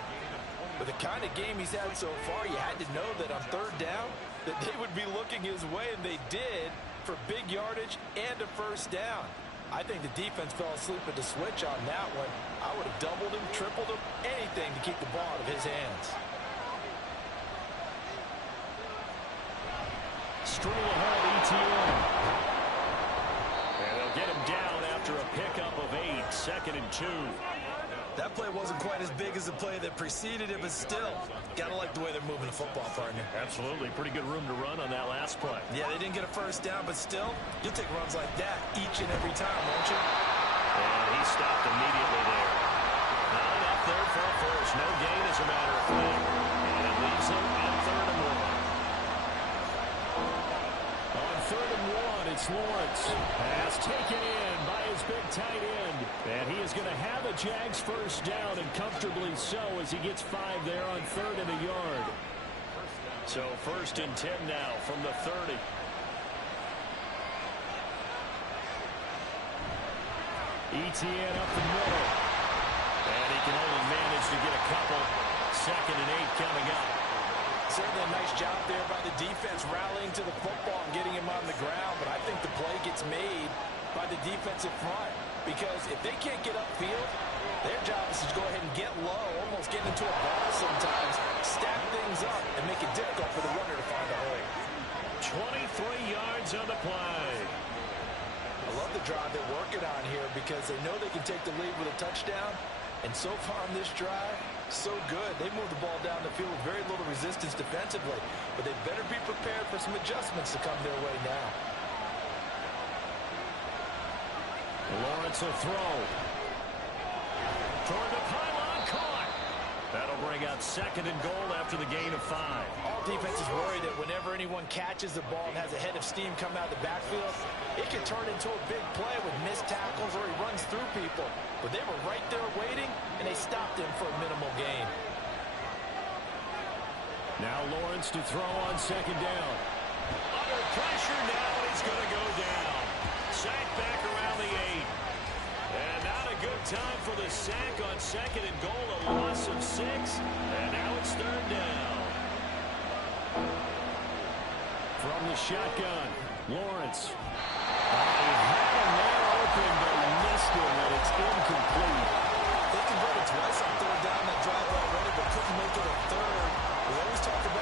With the kind of game he's had so far, you had to know that on 3rd down that they would be looking his way, and they did for big yardage and a first down. I think the defense fell asleep at the switch on that one. I would have doubled him, tripled him, anything to keep the ball out of his hands. Stroll ahead, ETN. And they'll get him down after a pickup of 8, 2nd and 2. That play wasn't quite as big as the play that preceded it, but still, gotta like the way they're moving the football, partner. Absolutely. Pretty good room to run on that last play. Yeah, they didn't get a first down, but still, you'll take runs like that each and every time, won't you? And he stopped immediately there. Not enough there for a first. No gain, as a matter of fact. And it leaves them at 3rd and 1. On 3rd and 1, it's Lawrence. Pass taken in by his big tight end. And he is going to have a Jags first down, and comfortably so, as he gets 5 there on 3rd and a yard. So 1st and 10 now from the 30. ETN up the middle. And he can only manage to get a couple. 2nd and 8 coming up. Certainly a nice job there by the defense rallying to the football and getting him on the ground, but I think the play gets made by the defensive front. Because if they can't get upfield, their job is to go ahead and get low, almost get into a ball sometimes, stack things up, and make it difficult for the runner to find a hole. 23 yards on the play. I love the drive they're working on here because they know they can take the lead with a touchdown. And so far on this drive, so good. They moved the ball down the field with very little resistance defensively. But they better be prepared for some adjustments to come their way now. Lawrence will throw. Toward the pylon, caught. That'll bring out 2nd and goal after the gain of 5. All defenses worry that whenever anyone catches the ball and has a head of steam come out of the backfield, it can turn into a big play with missed tackles or he runs through people. But they were right there waiting, and they stopped him for a minimal gain. Now Lawrence to throw on 2nd down. Under pressure now, and he's going to go down. Sack back around the 8. And not a good time for the sack on 2nd and goal. A loss of 6. And now it's 3rd down. From the shotgun, Lawrence. He had him there open, but he missed him, and it's incomplete. They converted twice on 3rd down that drive already, but couldn't make it a 3rd. We always talk about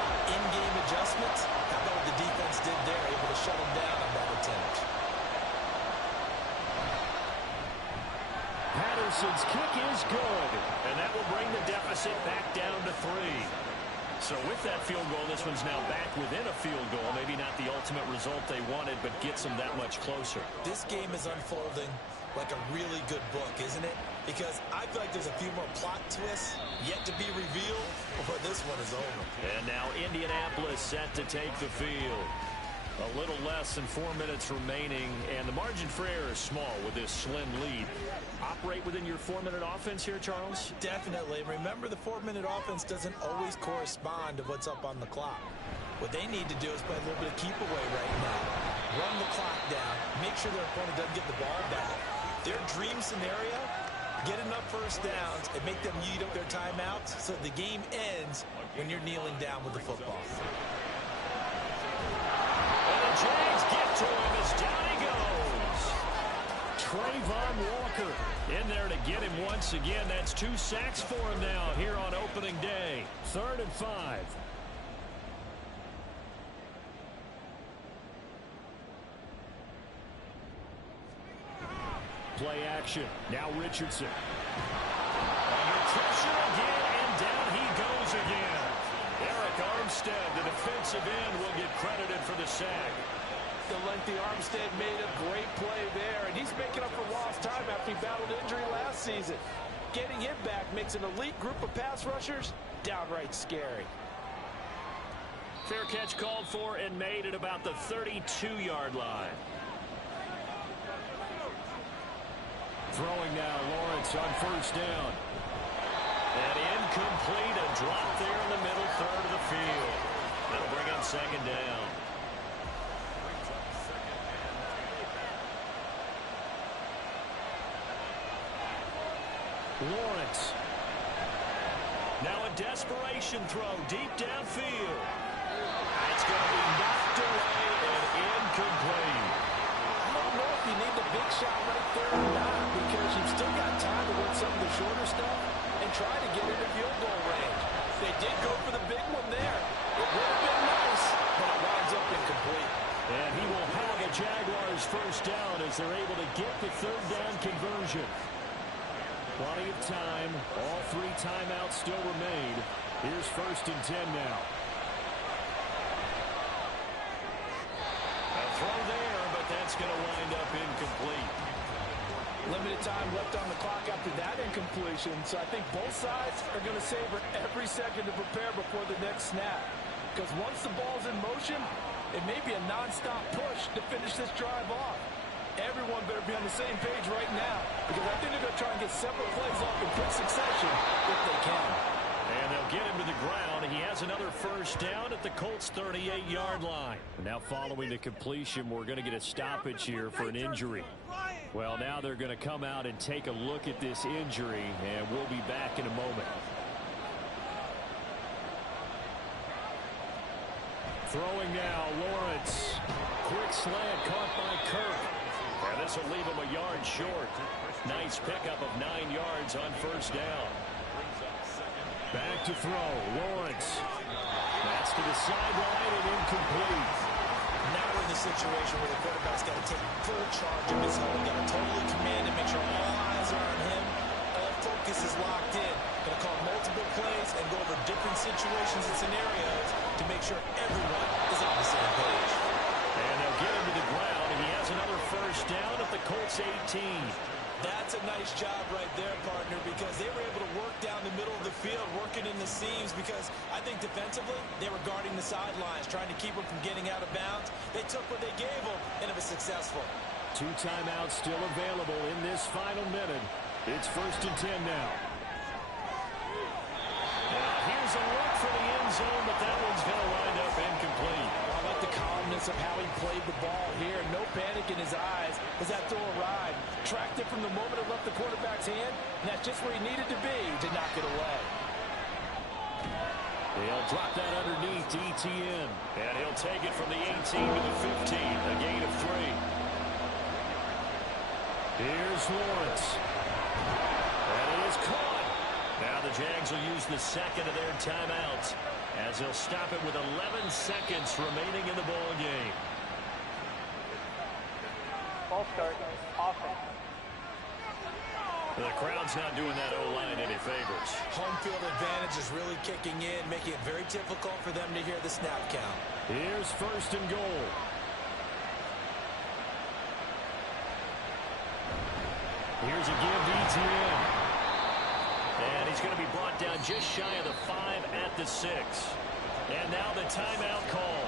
Wilson's kick is good. And that will bring the deficit back down to 3. So with that field goal, this one's now back within a field goal. Maybe not the ultimate result they wanted, but gets them that much closer. This game is unfolding like a really good book, isn't it? Because I feel like there's a few more plot twists yet to be revealed before this one is over. And now Indianapolis set to take the field. A little less than 4 minutes remaining, and the margin for error is small with this slim lead. Operate within your 4-minute offense here, Charles? Definitely. Remember, the 4-minute offense doesn't always correspond to what's up on the clock. What they need to do is play a little bit of keep away right now. Run the clock down. Make sure their opponent doesn't get the ball back. Their dream scenario, get enough first downs and make them eat up their timeouts so the game ends when you're kneeling down with the football. And the Jags get to him as down he goes. Trayvon Walker in there to get him once again. That's 2 sacks for him now here on opening day. 3rd and 5. Play action. Now Richardson. Under pressure again, and down he goes again. Eric Armstead, the defensive end, will get credited for the sack. The lengthy Armstead made a great play there, and he's making up for lost time after he battled injury last season. Getting him back makes an elite group of pass rushers downright scary. Fair catch called for and made at about the 32-yard line. Throwing now, Lawrence on 1st down. And incomplete, a drop there in the middle 3rd of the field. That'll bring up 2nd down. Lawrence. Now a desperation throw deep downfield. It's going to be knocked away and incomplete. I don't know if you need the big shot right there or not, because you've still got time to win some of the shorter stuff and try to get into field goal range. They did go for the big one there. It would have been nice, but it winds up incomplete. And he will have the Jaguars 1st down as they're able to get the 3rd down conversion. Plenty of time. All 3 timeouts still remain. Here's 1st and 10 now. A throw there, but that's going to wind up incomplete. Limited time left on the clock after that incompletion, so I think both sides are going to savor every second to prepare before the next snap. Because once the ball's in motion, it may be a non-stop push to finish this drive off. Everyone better be on the same page right now, because I think they're going to try and get several plays off in quick succession if they can. And they'll get him to the ground. He has another 1st down at the Colts' 38-yard line. Now following the completion, we're going to get a stoppage here for an injury. Well, now they're going to come out and take a look at this injury, and we'll be back in a moment. Throwing now, Lawrence. Quick slant caught by Kirk. And this will leave him a yard short. Nice pickup of 9 yards on 1st down. Back to throw, Lawrence. That's to the sideline and incomplete. Now we're in the situation where the quarterback's got to take full charge of his home. Got to totally command and make sure all eyes are on him. All focus is locked in. Going to call multiple plays and go over different situations and scenarios to make sure everyone is on the same page. And they'll get him to the ground, and he has another 1st down at the Colts 18. That's a nice job right there, partner, because they were able to work down the middle of the field, working in the seams, because I think defensively they were guarding the sidelines, trying to keep them from getting out of bounds. They took what they gave them, and it was successful. 2 timeouts still available in this final minute. It's 1st and 10 now. Now here's a look for the end zone, but that one's going to wind up incomplete. I like the calmness of how he played the ball here. No panic in his eyes as that throw arrived. Tracked it from the moment it left the quarterback's hand, and that's just where he needed to be to knock it away. He'll drop that underneath to ETN. And he'll take it from the 18 to the 15, a gain of 3. Here's Lawrence. And it is caught. Now the Jags will use the 2nd of their timeouts as they'll stop it with 11 seconds remaining in the ball game. Ball start, offense. The crowd's not doing that O-line any favors. Home field advantage is really kicking in, making it very difficult for them to hear the snap count. Here's first and goal. Here's a give to ETN. And he's going to be brought down just shy of the 5 at the 6. And now the timeout call.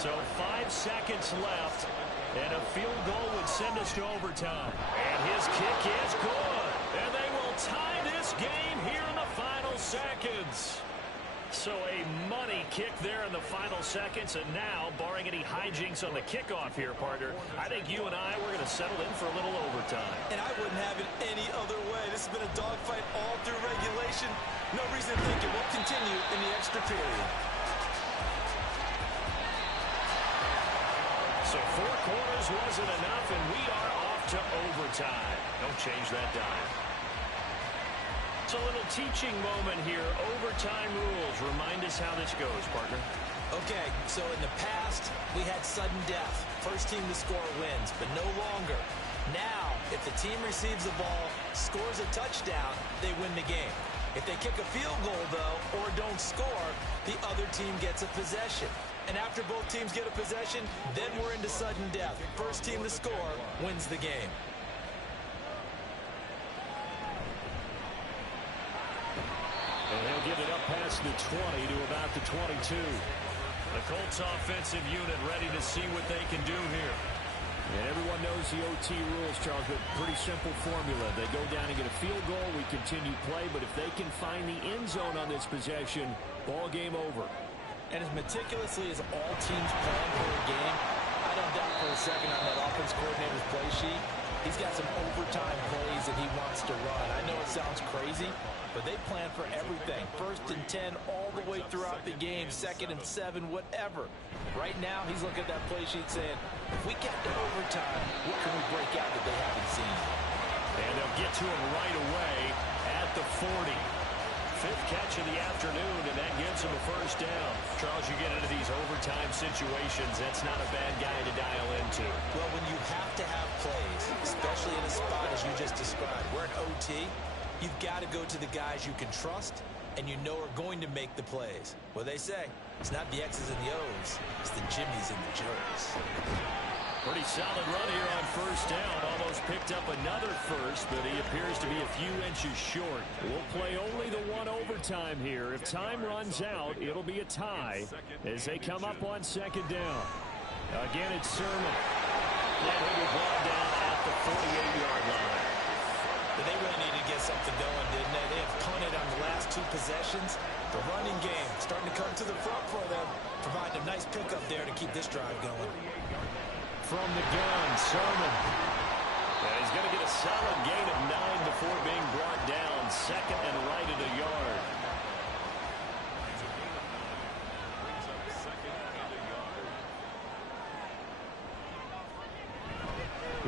So 5 seconds left, and a field goal would send us to overtime. And his kick is good. And they will tie this game here in the final seconds. So a money kick there in the final seconds, and now, barring any hijinks on the kickoff here, partner, I think you and I, we're going to settle in for a little overtime. And I wouldn't have it any other way. This has been a dogfight all through regulation. No reason to think it won't continue in the extra period. So 4 quarters wasn't enough, and we are off to overtime. Don't change that dime. It's a little teaching moment here. Overtime rules. Remind us how this goes, partner. Okay, so in the past, we had sudden death. First team to score wins, but no longer. Now, if the team receives the ball, scores a touchdown, they win the game. If they kick a field goal, though, or don't score, the other team gets a possession. And after both teams get a possession, then we're into sudden death. First team to score wins the game. And he'll get it up past the 20 to about the 22. The Colts offensive unit ready to see what they can do here. And everyone knows the OT rules, Charles, but pretty simple formula. They go down and get a field goal, we continue play, but if they can find the end zone on this possession, ball game over. And as meticulously as all teams plan for a game, I don't doubt for a second on that offense coordinator's play sheet, he's got some overtime plays that he wants to run. I know it sounds crazy, but they plan for everything. 1st and 10 all the way throughout the game, 2nd and 7, whatever. Right now, he's looking at that play sheet saying, if we get to overtime, what can we break out that they haven't seen? And they'll get to him right away at the 40. 5th catch of the afternoon, and that gives him a first down. Charles, you get into these overtime situations, that's not a bad guy to dial into. Well, when you have to have plays, especially in a spot as you just described, we're in OT, you've got to go to the guys you can trust and you know are going to make the plays. What they say, it's not the X's and the O's, it's the Jimmys and the Joes. Pretty solid run here on first down. Almost picked up another first, but he appears to be a few inches short. We'll play only the one overtime here. If time runs out, it'll be a tie as they come up on 2nd down. Again, it's Sermon. And he was brought down at the 48-yard line. But they really needed to get something going, didn't they? They have punted on the last 2 possessions. The running game starting to come to the front for them, providing a nice pickup there to keep this drive going. From the gun, Sermon. And he's going to get a solid gain of 9 before being brought down. 2nd and right at a yard.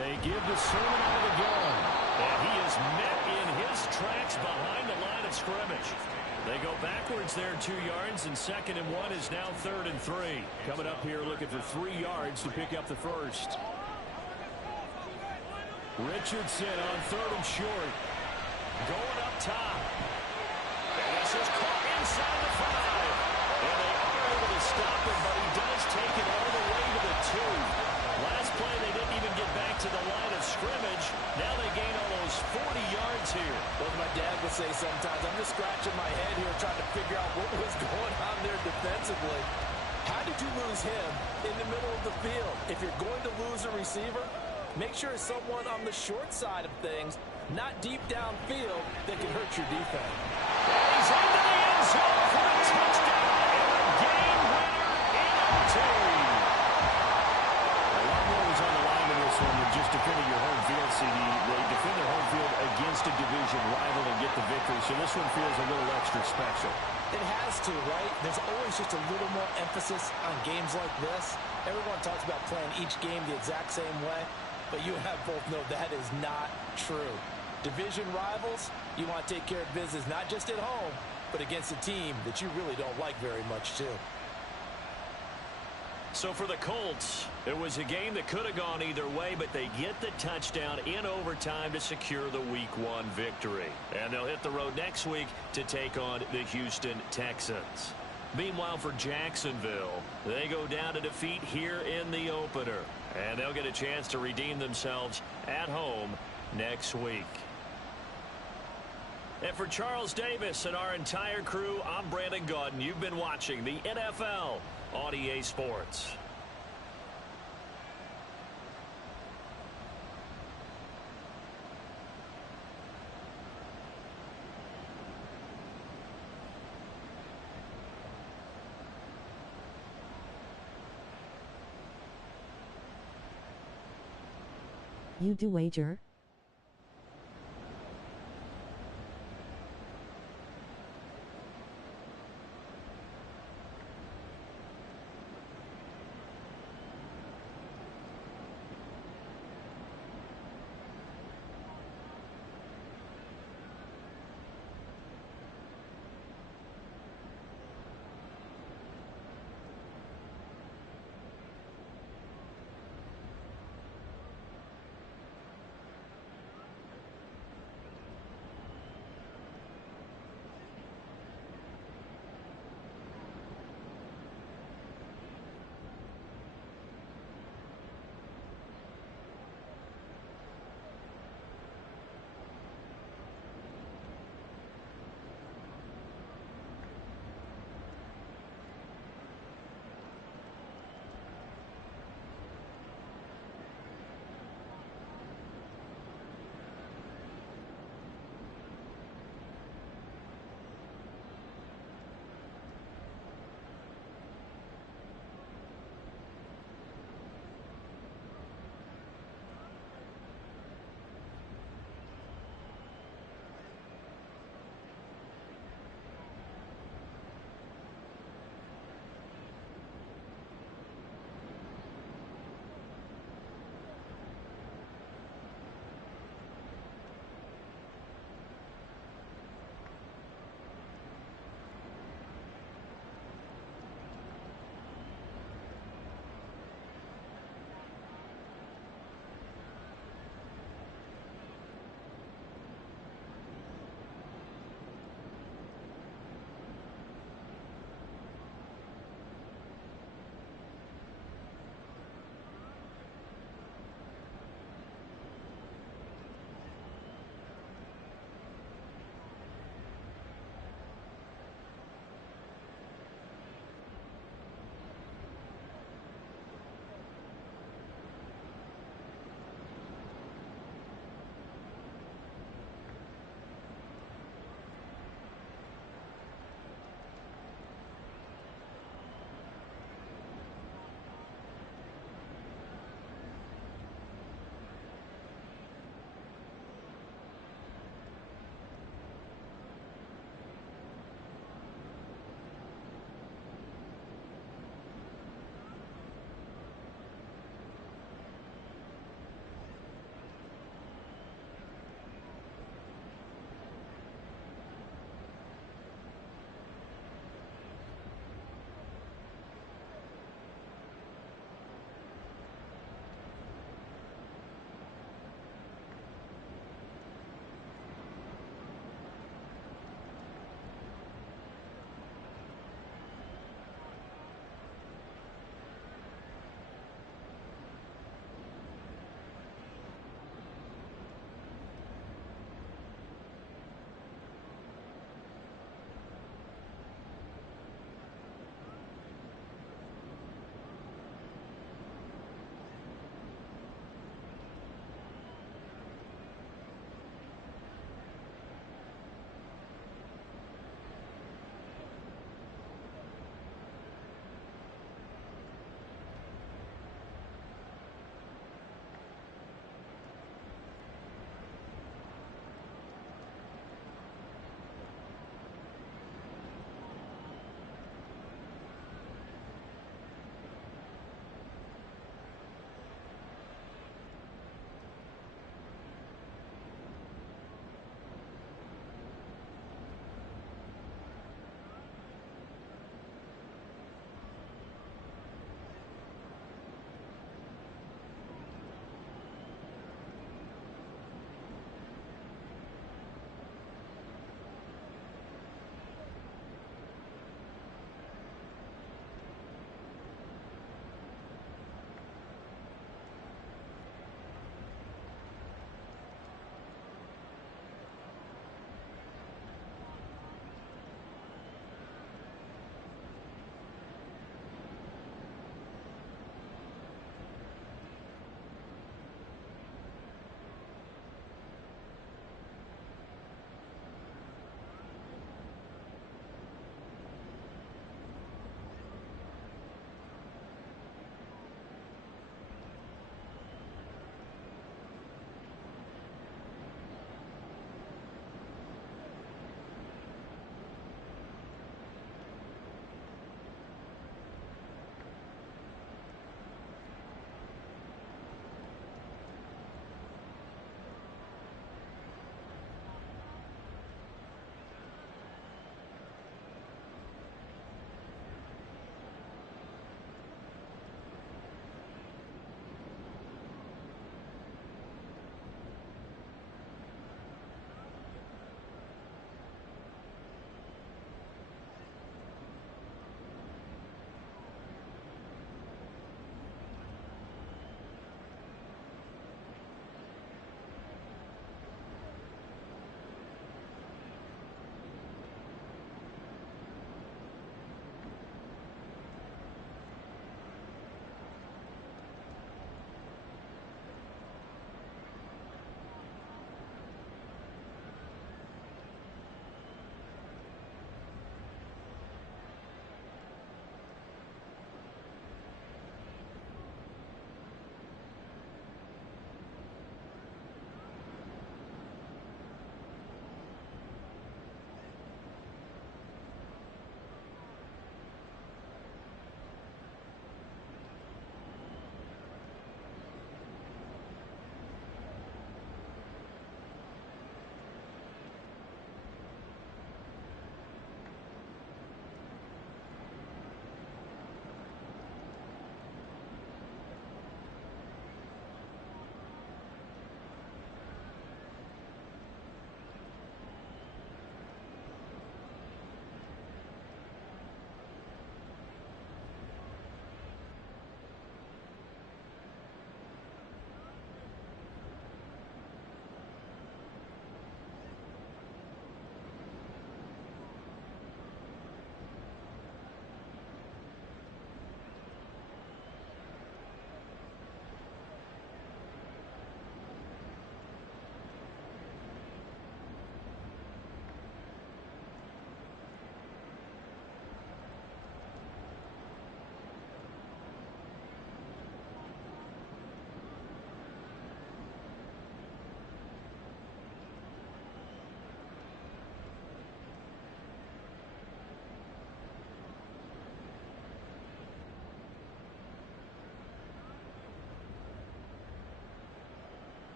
They give the Sermon out of the gun. And he is met in his tracks behind the line of scrimmage. They go backwards there 2 yards, and 2nd and 1 is now 3rd and 3. Coming up here looking for 3 yards to pick up the first. Richardson on 3rd and short. Going up top. And this is caught inside the 5. And they are able to stop him, but he does take it all the way to the 2. Last play, they didn't even get back to the line of scrimmage. Now they gain almost 40 yards here. Well, my dad would say sometimes, I'm just scratching my head here trying to figure out what was going on there defensively. How did you lose him in the middle of the field? If you're going to lose a receiver, make sure it's someone on the short side of things, not deep downfield, that can hurt your defense. And he's into the end zone for a touchdown and a game winner in OT. A lot more was on the line in this one than just defending your home field, CD. They defend their home field against a division rival and get the victory, so this one feels a little extra special. It has to, right? There's always just a little more emphasis on games like this. Everyone talks about playing each game the exact same way, but you and I both know that is not true. Division rivals, you want to take care of business not just at home, but against a team that you really don't like very much too. So for the Colts, it was a game that could have gone either way, but they get the touchdown in overtime to secure the Week 1 victory. And they'll hit the road next week to take on the Houston Texans. Meanwhile, for Jacksonville, they go down to defeat here in the opener. And they'll get a chance to redeem themselves at home next week. And for Charles Davis and our entire crew, I'm Brandon Gaudin. You've been watching the NFL on EA Sports. You do wager?